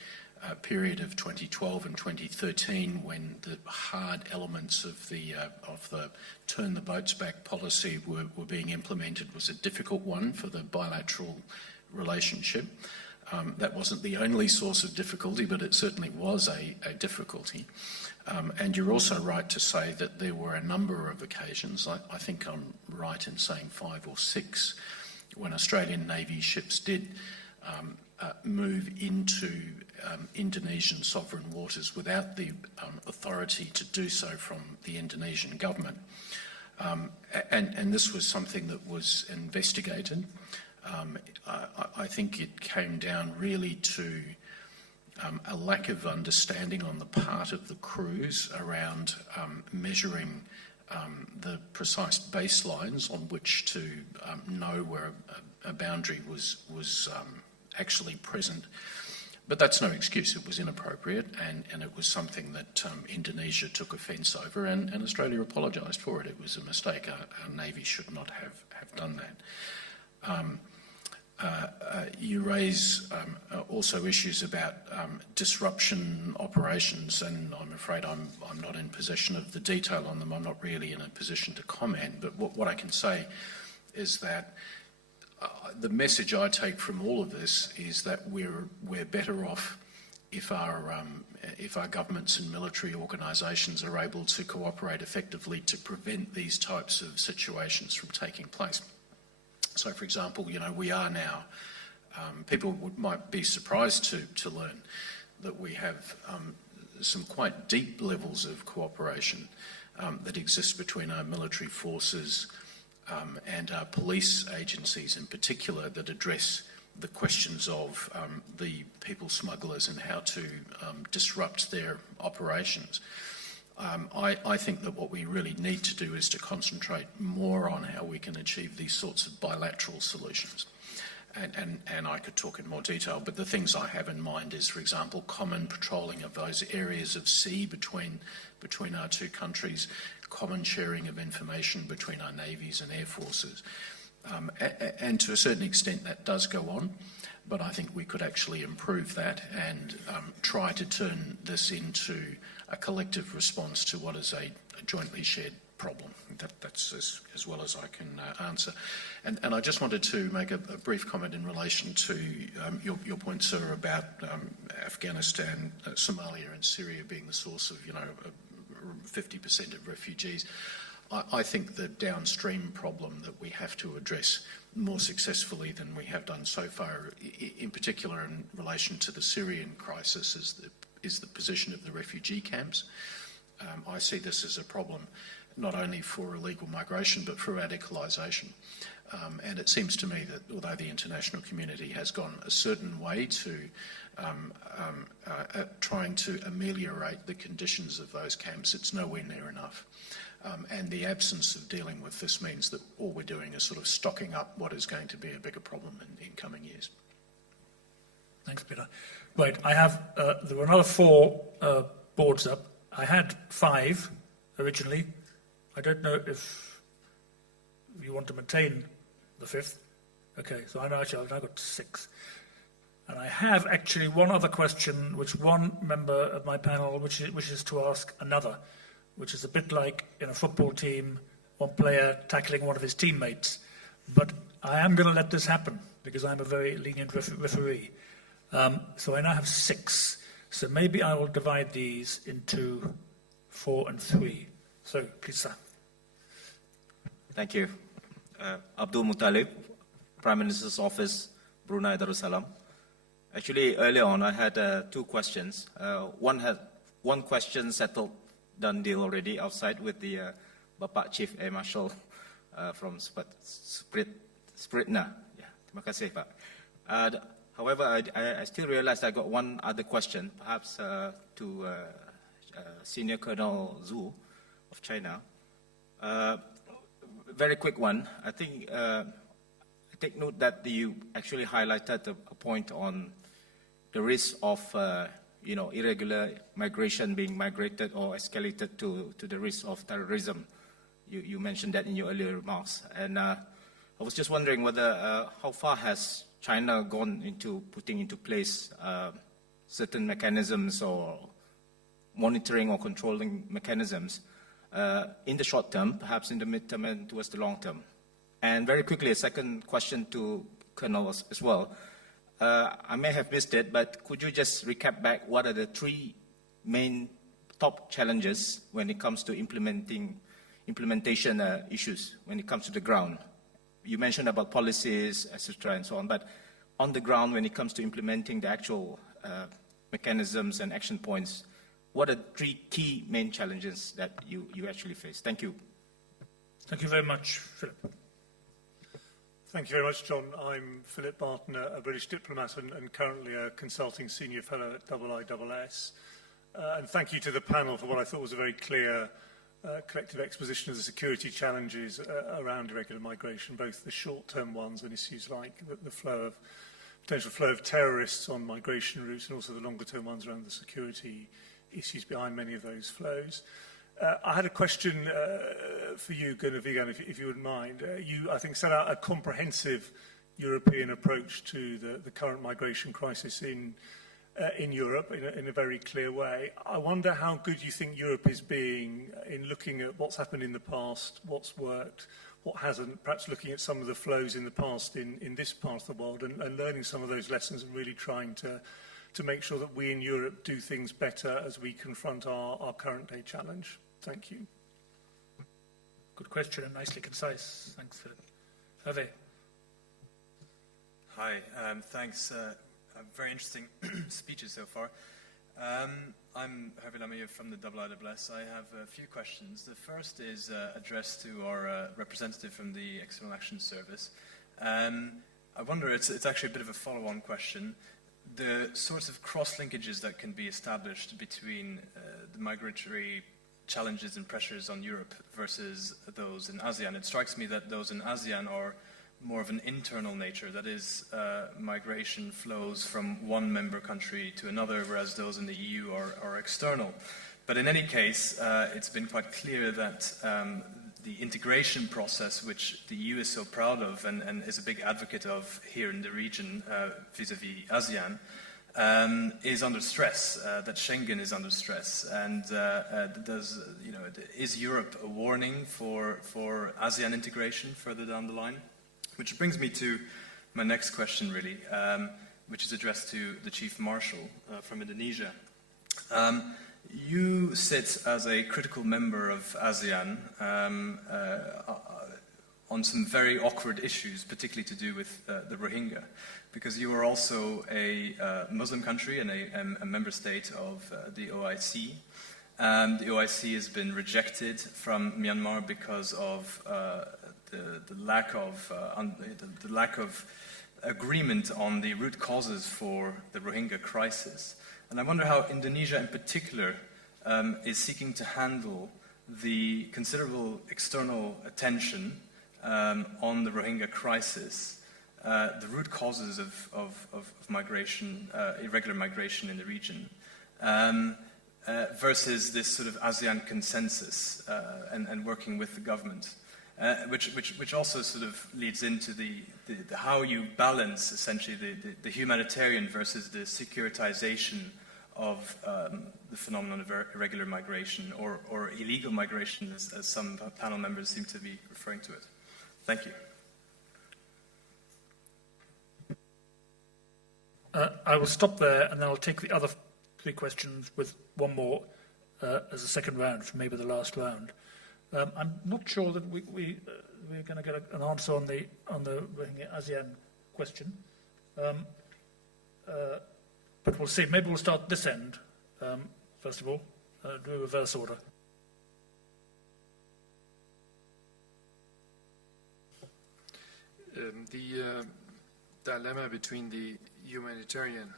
period of 2012 and 2013, when the hard elements of the turn the boats back policy were being implemented, was a difficult one for the bilateral relationship. That wasn't the only source of difficulty, but it certainly was a difficulty. And you're also right to say that there were a number of occasions, I think I'm right in saying 5 or 6, when Australian Navy ships did move into Indonesian sovereign waters without the authority to do so from the Indonesian government. And this was something that was investigated. I think it came down really to a lack of understanding on the part of the crews around measuring the precise baselines on which to know where a boundary was actually present. But that's no excuse. It was inappropriate, and it was something that Indonesia took offence over, and Australia apologised for it. It was a mistake. Our Navy should not have done that. You raise also issues about disruption operations, and I'm afraid I'm not in possession of the detail on them. I'm not really in a position to comment, but what I can say is that the message I take from all of this is that we're better off if our governments and military organisations are able to cooperate effectively to prevent these types of situations from taking place. So, for example, we are now, people might be surprised to learn that we have some quite deep levels of cooperation that exist between our military forces and our police agencies in particular, that address the questions of the people smugglers and how to disrupt their operations. I think that what we really need to do is to concentrate more on how we can achieve these sorts of bilateral solutions. And I could talk in more detail, but the things I have in mind is, for example, common patrolling of those areas of sea between our two countries, common sharing of information between our navies and air forces. And to a certain extent that does go on, but I think we could actually improve that and try to turn this into a collective response to what is a jointly shared problem. That's as well as I can answer. And I just wanted to make a brief comment in relation to your point, sir, about Afghanistan, Somalia and Syria being the source of, 50% of refugees. I think the downstream problem that we have to address more successfully than we have done so far, in particular in relation to the Syrian crisis, is the position of the refugee camps. I see this as a problem not only for illegal migration but for radicalisation. And it seems to me that although the international community has gone a certain way to trying to ameliorate the conditions of those camps, it's nowhere near enough. And the absence of dealing with this means that all we're doing is sort of stocking up what is going to be a bigger problem in coming years. Thanks, Peter. Right, I have, there were another 4 boards up. I had 5 originally. I don't know if you want to maintain the 5th. Okay, so I've now got 6. And I have actually one other question, which one member of my panel wishes to ask another, which is a bit like in a football team, one player tackling one of his teammates. But I am going to let this happen because I'm a very lenient referee. So I now have 6. So maybe I will divide these into 4 and 3. So, please, sir. Thank you. Abdul Muttalib, Prime Minister's Office, Brunei Darussalam. Actually, earlier on, I had 2 questions. One question settled, done deal already outside with the Bapak Chief Air Marshal from Supriatna. Yeah, terima kasih, Pak. However, I still realized I got one other question, perhaps to Senior Colonel Zhu of China. Very quick one. I think I take note that you actually highlighted a point on the risk of irregular migration being migrated or escalated to the risk of terrorism. You mentioned that in your earlier remarks. And I was just wondering whether how far has China gone into putting into place certain mechanisms or monitoring or controlling mechanisms in the short term, perhaps in the mid-term and towards the long term? And very quickly, a second question to Colonel as well. I may have missed it, but could you just recap back what are the 3 main top challenges when it comes to implementation issues, when it comes to the ground? You mentioned about policies, etc., and so on, but on the ground, when it comes to implementing the actual mechanisms and action points, what are 3 key main challenges that you actually face? Thank you. Thank you very much, Philip. Thank you very much, John. I'm Philip Barton, a British diplomat and currently a consulting senior fellow at IISS. And thank you to the panel for what I thought was a very clear collective exposition of the security challenges around irregular migration, both the short-term ones and issues like the potential flow of terrorists on migration routes, and also the longer-term ones around the security issues behind many of those flows. I had a question for you, Gunnar Wiegand, if you wouldn't mind. You, I think, set out a comprehensive European approach to the current migration crisis in Europe in a very clear way. I wonder how good you think Europe is being in looking at what's happened in the past, what's worked, what hasn't, perhaps looking at some of the flows in the past in this part of the world and learning some of those lessons and really trying to make sure that we in Europe do things better as we confront our current day challenge. Thank you. Good question and nicely concise. Thanks, Philip. Hervé. Hi, thanks. Very interesting speeches so far. I'm Hervé Lamille from the IISS. I have a few questions. The first is addressed to our representative from the External Action Service. I wonder, it's actually a bit of a follow-on question. The sorts of cross-linkages that can be established between the migratory challenges and pressures on Europe versus those in ASEAN. It strikes me that those in ASEAN are more of an internal nature, that is, migration flows from one member country to another, whereas those in the EU are external. But in any case, it's been quite clear that the integration process, which the EU is so proud of and is a big advocate of here in the region vis-à-vis ASEAN, is under stress, that Schengen is under stress, and is Europe a warning for ASEAN integration further down the line? Which brings me to my next question, really, which is addressed to the Chief Marshal from Indonesia. You sit as a critical member of ASEAN on some very awkward issues, particularly to do with the Rohingya, because you are also a Muslim country and a member state of the OIC. The OIC has been rejected from Myanmar because of the lack of agreement on the root causes for the Rohingya crisis. And I wonder how Indonesia in particular is seeking to handle the considerable external attention on the Rohingya crisis, the root causes of migration, irregular migration in the region, versus this sort of ASEAN consensus and working with the government, which also sort of leads into the how you balance essentially the humanitarian versus the securitization of the phenomenon of irregular migration or illegal migration, as some panel members seem to be referring to it. Thank you. I will stop there, and then I'll take the other three questions with one more as a second round, for maybe the last round. I'm not sure that we're going to get an answer on the Rohingya ASEAN question, but we'll see. Maybe we'll start this end first of all, do a reverse order. The dilemma between the humanitarian,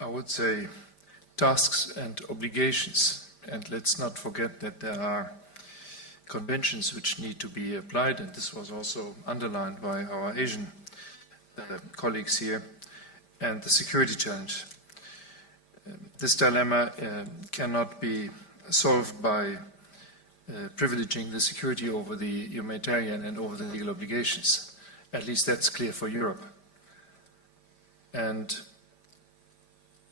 I would say, tasks and obligations, and let's not forget that there are conventions which need to be applied, and this was also underlined by our Asian colleagues here, and the security challenge. This dilemma cannot be solved by privileging the security over the humanitarian and over the legal obligations. At least that's clear for Europe. And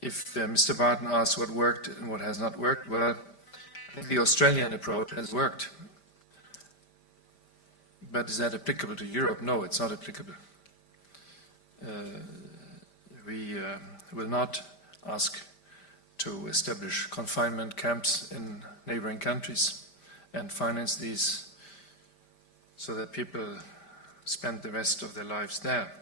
if Mr. Barton asks what worked and what has not worked, well, the Australian approach has worked. But is that applicable to Europe? No, it's not applicable. We will not ask to establish confinement camps in neighboring countries and finance these so that people spend the rest of their lives there.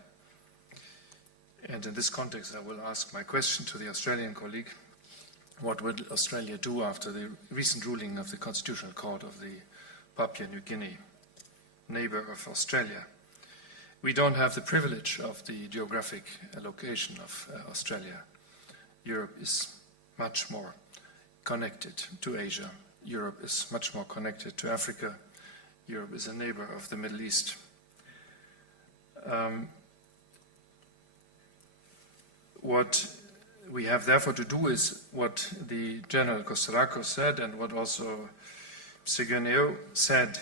And in this context, I will ask my question to the Australian colleague. What will Australia do after the recent ruling of the Constitutional Court of the Papua New Guinea, neighbor of Australia? We don't have the privilege of the geographic location of Australia. Europe is much more connected to Asia. Europe is much more connected to Africa. Europe is a neighbor of the Middle East. What we have therefore to do is what the General Costaraco said and what also Mr. Gunnar said.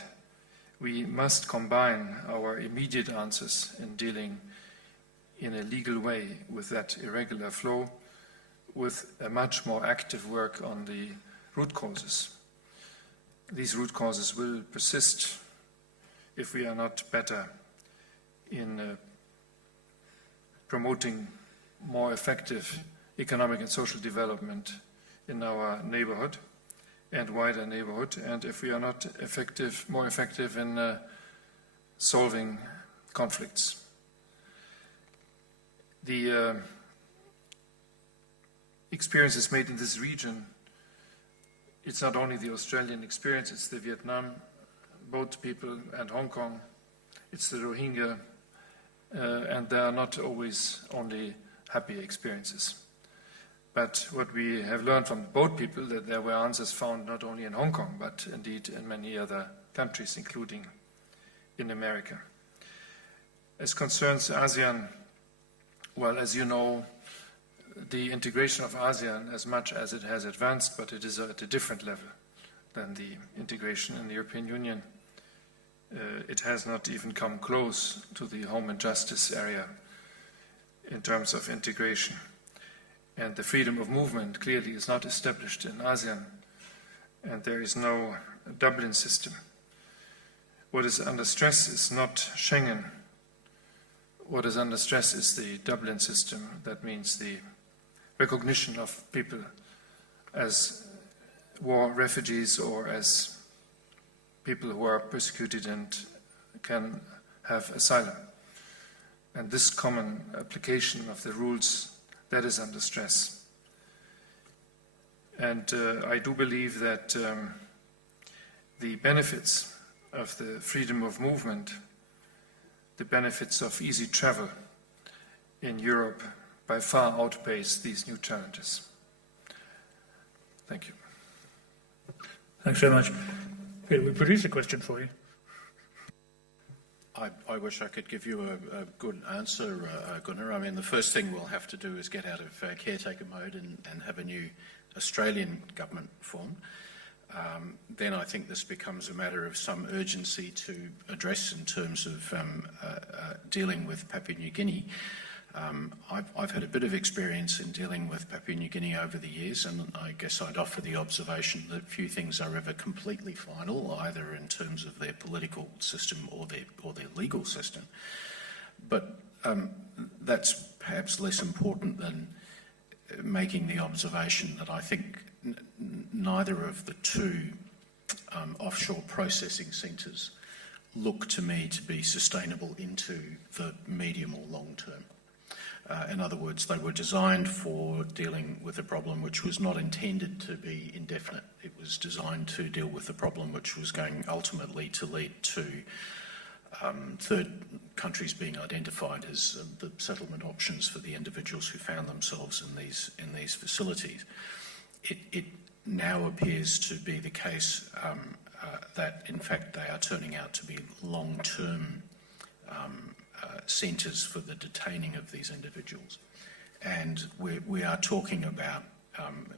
We must combine our immediate answers in dealing in a legal way with that irregular flow with a much more active work on the root causes. These root causes will persist if we are not better in promoting more effective economic and social development in our neighborhood and wider neighborhood, and if we are not more effective in solving conflicts. The experiences made in this region, it's not only the Australian experience, it's the Vietnam boat people and Hong Kong, it's the Rohingya, and they are not always only happy experiences. But what we have learned from boat people, that there were answers found not only in Hong Kong, but indeed in many other countries, including in America. As concerns ASEAN, well, as you know, the integration of ASEAN, as much as it has advanced, but it is at a different level than the integration in the European Union. It has not even come close to the home and justice area. in terms of integration. And the freedom of movement clearly is not established in ASEAN, and there is no Dublin system. What is under stress is not Schengen. What is under stress is the Dublin system. That means the recognition of people as war refugees or as people who are persecuted and can have asylum. And this common application of the rules, that is under stress. And I do believe that the benefits of the freedom of movement, the benefits of easy travel in Europe by far outpace these new challenges. Thank you. Thanks very much. Okay, we produced a question for you. I wish I could give you a good answer, Gunnar. I mean, the first thing we'll have to do is get out of caretaker mode and have a new Australian government formed. Then I think this becomes a matter of some urgency to address in terms of dealing with Papua New Guinea. I've had a bit of experience in dealing with Papua New Guinea over the years, and I guess I'd offer the observation that few things are ever completely final, either in terms of their political system or their legal system. But that's perhaps less important than making the observation that I think neither of the two offshore processing centres look to me to be sustainable into the medium or long term. In other words, they were designed for dealing with a problem which was not intended to be indefinite. It was designed to deal with a problem which was going ultimately to lead to third countries being identified as the settlement options for the individuals who found themselves in these facilities. It now appears to be the case that, in fact, they are turning out to be long-term centres for the detaining of these individuals. And we are talking about,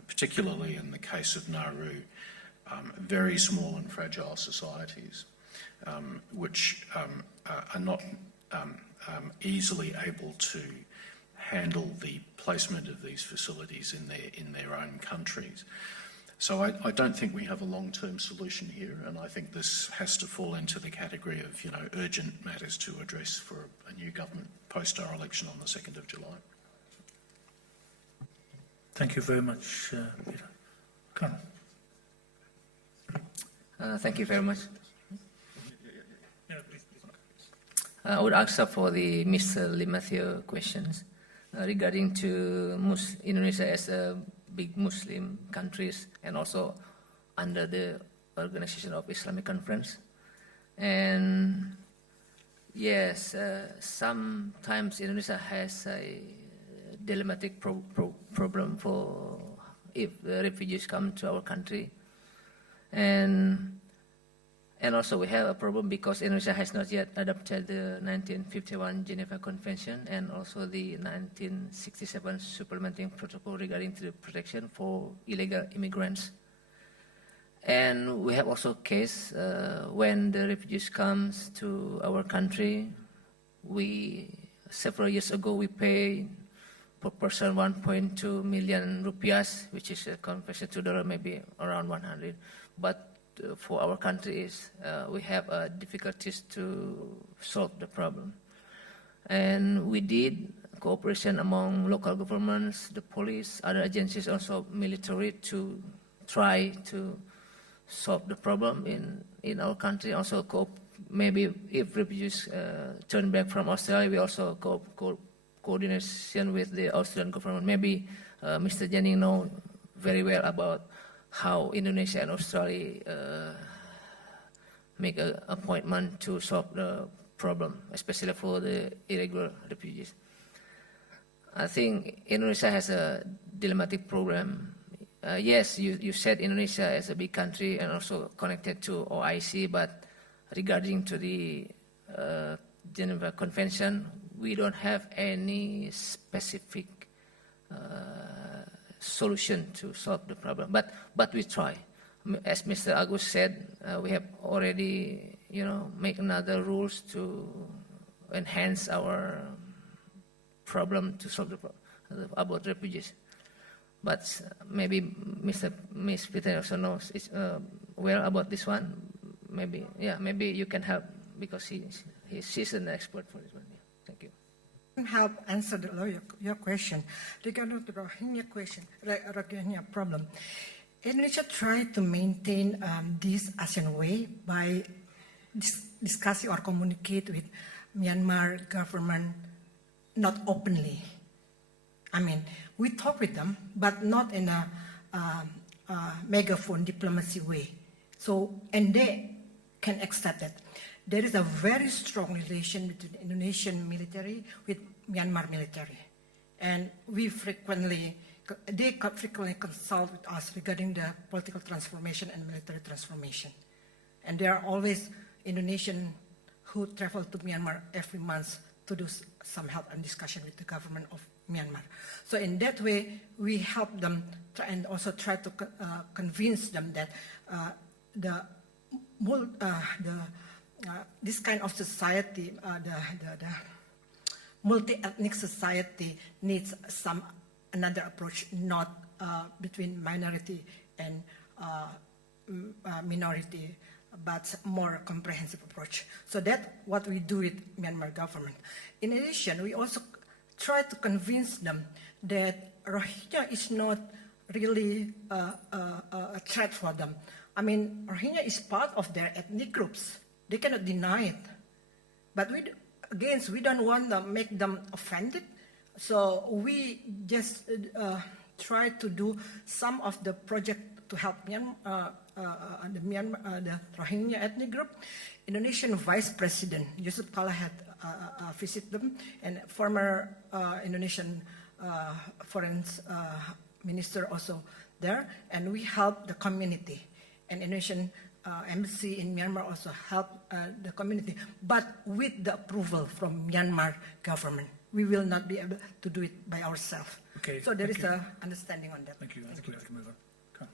particularly in the case of Nauru, very small and fragile societies which are not easily able to handle the placement of these facilities in their own countries. So I don't think we have a long-term solution here, and I think this has to fall into the category of, urgent matters to address for a new government post our election on the 2nd of July. Thank you very much, Peter. Gunnar. Thank you very much. Yeah, please. I would ask for the Mr. Limathieu questions regarding to Indonesia as a big Muslim countries and also under the Organization of Islamic Conference. And yes, sometimes Indonesia has a dilemmatic problem for if the refugees come to our country. And also we have a problem because Indonesia has not yet adopted the 1951 Geneva Convention and also the 1967 supplementing protocol regarding to the protection for illegal immigrants. And we have also a case when the refugees comes to our country, several years ago we paid per person 1.2 million rupiahs, which is a conversion to dollar maybe around 100. But for our countries, we have difficulties to solve the problem. And we did cooperation among local governments, the police, other agencies, also military, to try to solve the problem in our country. Also, maybe if refugees turn back from Australia, we also coordination with the Australian government. Maybe Mr. Jennings knows very well about how Indonesia and Australia make an appointment to solve the problem, especially for the irregular refugees. I think Indonesia has a dilemmatic problem. Yes, you said Indonesia is a big country and also connected to OIC, but regarding to the Geneva Convention, we don't have any specific solution to solve the problem. But we try. As Mr. Agus said, we have already, make another rules to enhance our problem to solve the problem about refugees. But maybe Ms. Peter also knows well about this one. Maybe you can help because she's an expert for this one. Yeah. Thank you. Help answer your question regarding the Rohingya problem. Indonesia tried to maintain this ASEAN way by discussing or communicate with Myanmar government not openly. I mean, we talk with them, but not in a megaphone diplomacy way. So, and they can accept that. There is a very strong relation between the Indonesian military with Myanmar military. And they frequently consult with us regarding the political transformation and military transformation. And there are always Indonesian who travel to Myanmar every month to do some help and discussion with the government of Myanmar. So in that way, we help them and also try to convince them that this kind of society, the multi-ethnic society needs another approach, not between minority and minority, but more comprehensive approach. So that's what we do with Myanmar government. In addition, we also try to convince them that Rohingya is not really a threat for them. I mean, Rohingya is part of their ethnic groups. They cannot deny it. But we don't want to make them offended. So we just try to do some of the project to help the Rohingya ethnic group. Indonesian Vice President Yusuf Kala had visited them, and former Indonesian Foreign Minister also there, and we help the community. And Indonesian embassy in Myanmar also help the community, but with the approval from Myanmar government. We will not be able to do it by ourselves. Okay, so there is an understanding on that. Thank you. I think we have to move on. Okay.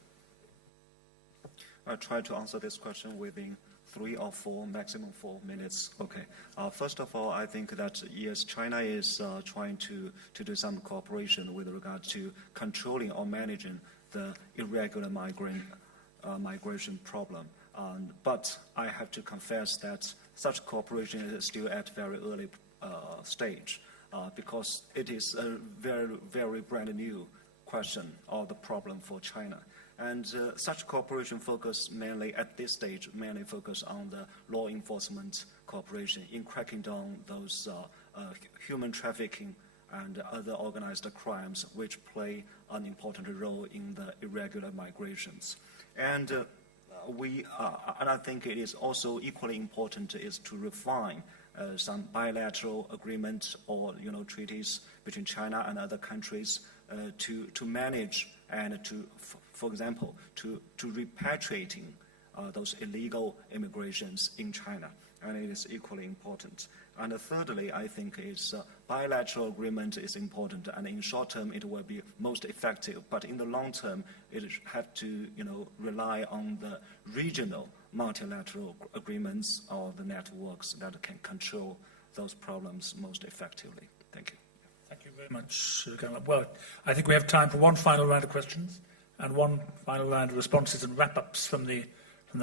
I'll try to answer this question within 3 or 4, maximum 4 minutes. Okay. First of all, I think that yes, China is trying to do some cooperation with regard to controlling or managing the irregular migration problem. But I have to confess that such cooperation is still at very early stage because it is a very, very brand new question or the problem for China. And such cooperation focus mainly at this stage, mainly focus on the law enforcement cooperation in cracking down those human trafficking and other organized crimes which play an important role in the irregular migrations. And I think it is also equally important is to refine some bilateral agreements or treaties between China and other countries to manage and to, for example, to repatriating those illegal immigrations in China, and it is equally important. And thirdly, I think is bilateral agreement is important, and in short term it will be most effective. But in the long term, it have to rely on the regional multilateral agreements or the networks that can control those problems most effectively. Thank you. Thank you very much, Gunnar. Well, I think we have time for one final round of questions and one final round of responses and wrap-ups from the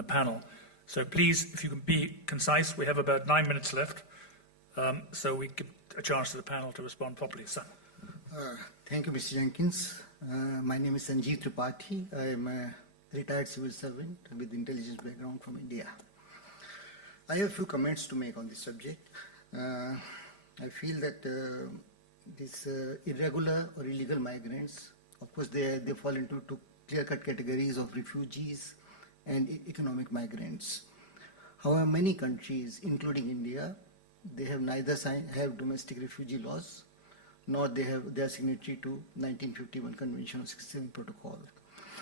panel. So please, if you can be concise, we have about 9 minutes left, so we give a chance to the panel to respond properly. Sir. Thank you, Mr. Jenkins. My name is Sanjeev Tripathi. I am a retired civil servant with intelligence background from India. I have a few comments to make on this subject. I feel that these irregular or illegal migrants, of course, they fall into two clear-cut categories of refugees and economic migrants. However, many countries, including India, they have neither have domestic refugee laws, nor they are signatory to 1951 Convention of 67 Protocol.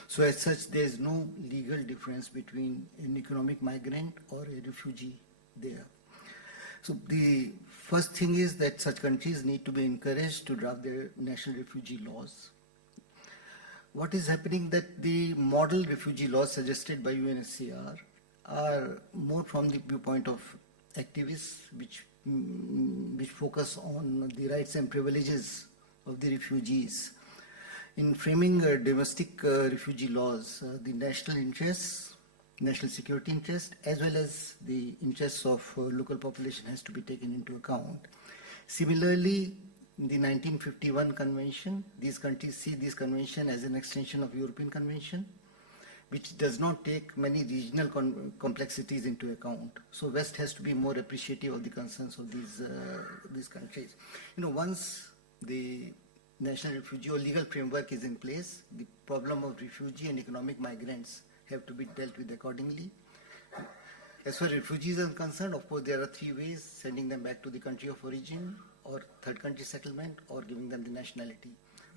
So as such, there is no legal difference between an economic migrant or a refugee there. So the first thing is that such countries need to be encouraged to draft their national refugee laws. What is happening that the model refugee laws suggested by UNHCR are more from the viewpoint of activists, which which focus on the rights and privileges of the refugees. In framing domestic refugee laws, the national interests, national security interest, as well as the interests of local population has to be taken into account. Similarly, in the 1951 convention, these countries see this convention as an extension of European Convention, which does not take many regional complexities into account. So West has to be more appreciative of the concerns of these countries. Once the national refugee or legal framework is in place, the problem of refugee and economic migrants have to be dealt with accordingly. As far as refugees are concerned, of course, there are three ways: sending them back to the country of origin, or third country settlement, or giving them the nationality,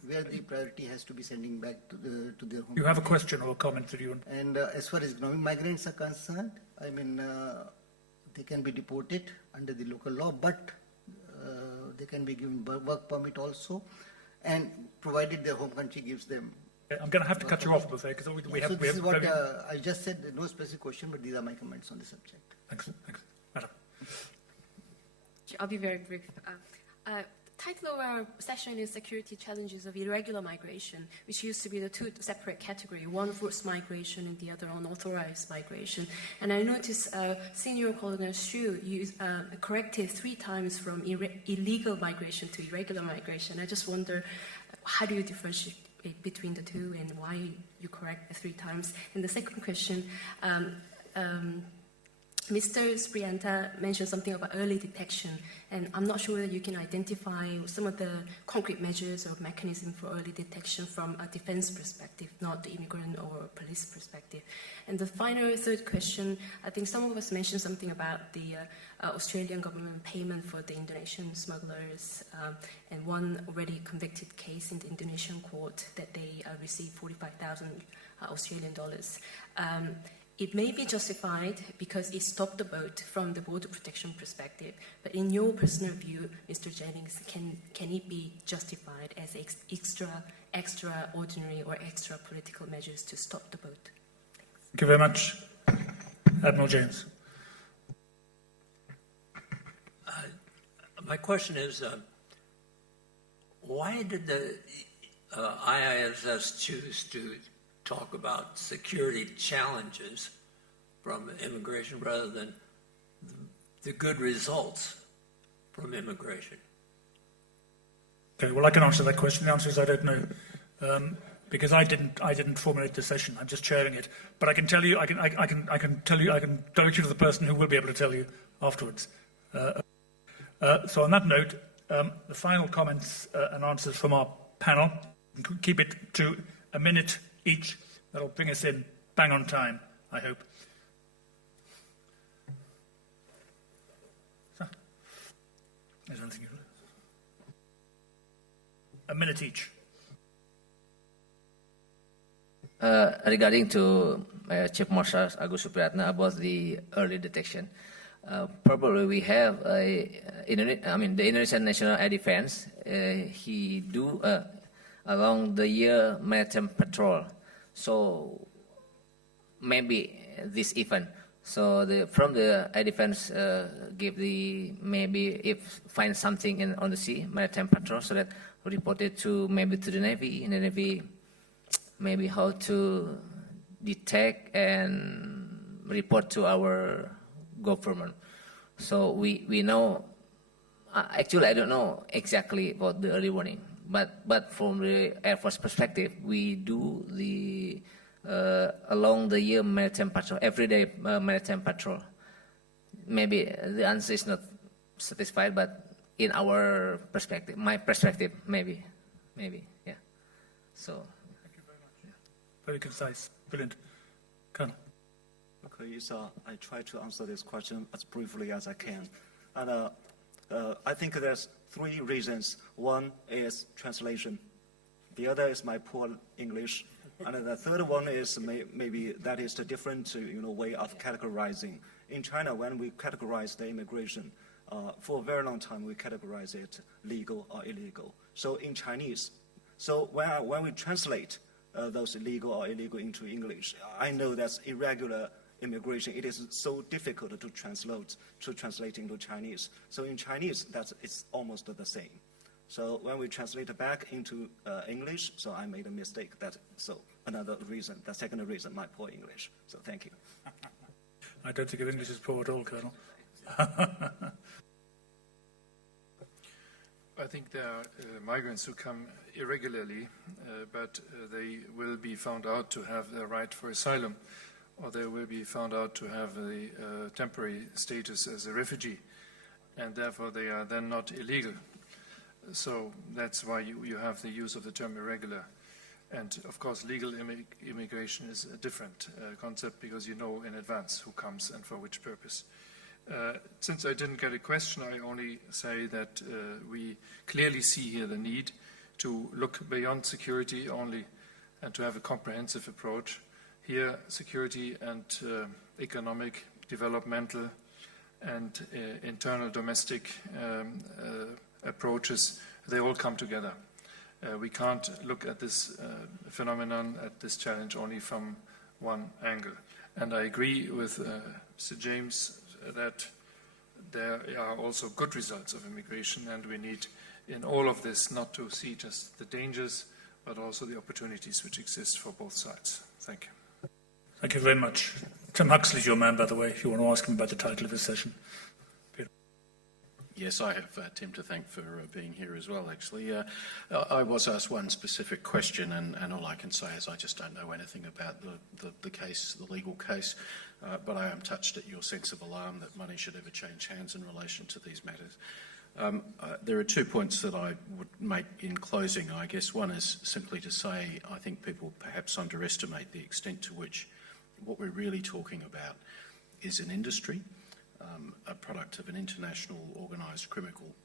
where the priority has to be sending back to their home. You have a question or a comment that you want? And as far as economic migrants are concerned, I mean, they can be deported under the local law, but they can be given work permit also, and provided their home country gives them. I'm going to have to cut you off, Buffet, because we have. This is what I just said. No specific question, but these are my comments on the subject. Thanks. Madam. I'll be very brief. The title of our session is Security Challenges of Irregular Migration, which used to be the two separate categories, one forced migration and the other unauthorized migration. And I noticed Senior Colonel Qiyu corrected 3 times from illegal migration to irregular migration. I just wonder, how do you differentiate between the two, and why you correct 3 times? And the second question, Mr. Supriatna mentioned something about early detection, and I'm not sure whether you can identify some of the concrete measures or mechanism for early detection from a defense perspective, not the immigrant or police perspective. And the final third question, I think some of us mentioned something about the Australian government payment for the Indonesian smugglers, and one already convicted case in the Indonesian court that they received 45,000 Australian dollars. It may be justified because it stopped the boat from the border protection perspective, but in your personal view, Mr. Jennings, can it be justified as extraordinary or extra political measures to stop the boat? Thank you very much. Admiral James. My question is, why did the IISS choose to talk about security challenges from immigration rather than the good results from immigration? Okay, well, I can answer that question. The answer is I don't know, because I didn't formulate the session. I'm just chairing it. But I can tell you, I can direct you to the person who will be able to tell you afterwards. So on that note, the final comments and answers from our panel. Keep it to a minute each. That'll bring us in bang on time, I hope. So, there's anything you a minute each. Regarding to Chief Marshal Agus Supriatna about the early detection, probably we have the Indonesian National Air Defense. He do along the year maritime patrol. So maybe this event. So from the air defense give the maybe if find something on the sea maritime patrol, so that report it to maybe to the Navy. In the Navy, maybe how to detect and report to our government. So we know. Actually, I don't know exactly about the early warning. But from the Air Force perspective, we do the along the year maritime patrol, everyday maritime patrol. Maybe the answer is not satisfied, but in our perspective, my perspective, maybe, yeah. So. Thank you very much. Yeah. Very concise, brilliant. Colonel. Okay, so I try to answer this question as briefly as I can, and I think there's 3 reasons. One is translation. The other is my poor English. And the third one is maybe that is the different way of categorizing. In China, when we categorize the immigration, for a very long time we categorize it legal or illegal. So in Chinese, so when we translate those legal or illegal into English, I know that's irregular immigration, it is so difficult to translate into Chinese. So in Chinese, it's almost the same. So when we translate it back into English, so I made a mistake. So another reason, the second reason, my poor English. So thank you. I don't think your English is poor at all, Colonel. I think there are migrants who come irregularly, but they will be found out to have the right for asylum, or they will be found out to have a temporary status as a refugee, and therefore they are then not illegal. So that's why you have the use of the term irregular. And of course, legal immigration is a different concept because you know in advance who comes and for which purpose. Since I didn't get a question, I only say that we clearly see here the need to look beyond security only and to have a comprehensive approach. Here, security and economic, developmental, and internal domestic approaches, they all come together. We can't look at this phenomenon, at this challenge only from one angle. And I agree with Mr. James that there are also good results of immigration, and we need in all of this not to see just the dangers, but also the opportunities which exist for both sides. Thank you. Thank you very much. Tim Huxley's your man, by the way, if you want to ask him about the title of his session. Yes, I have Tim to thank for being here as well, actually. I was asked one specific question, and all I can say is I just don't know anything about the case, the legal case, but I am touched at your sense of alarm that money should ever change hands in relation to these matters. There are 2 points that I would make in closing, I guess. One is simply to say I think people perhaps underestimate the extent to which what we're really talking about is an industry, a product of an international organised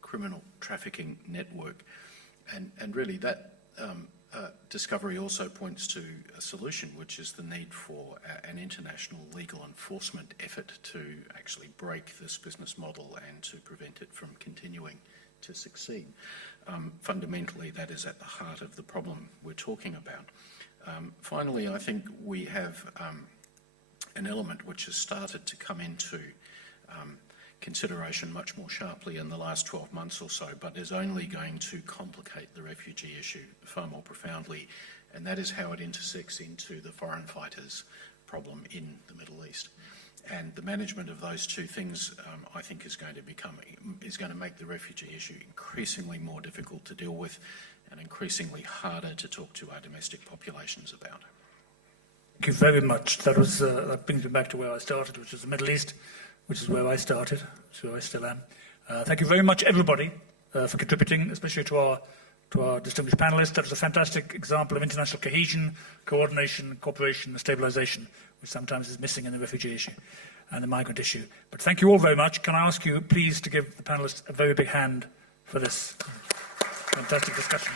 criminal trafficking network. And really that discovery also points to a solution, which is the need for an international legal enforcement effort to actually break this business model and to prevent it from continuing to succeed. Fundamentally, that is at the heart of the problem we're talking about. Finally, I think we have an element which has started to come into consideration much more sharply in the last 12 months or so, but is only going to complicate the refugee issue far more profoundly, and that is how it intersects into the foreign fighters problem in the Middle East. And the management of those two things, I think, is going to make the refugee issue increasingly more difficult to deal with and increasingly harder to talk to our domestic populations about. Thank you very much. That brings me back to where I started, which is the Middle East, which is where I started, which is where I still am. Thank you very much, everybody, for contributing, especially to our distinguished panelists. That was a fantastic example of international cohesion, coordination, cooperation, and stabilization, which sometimes is missing in the refugee issue and the migrant issue. But thank you all very much. Can I ask you, please, to give the panelists a very big hand for this fantastic discussion?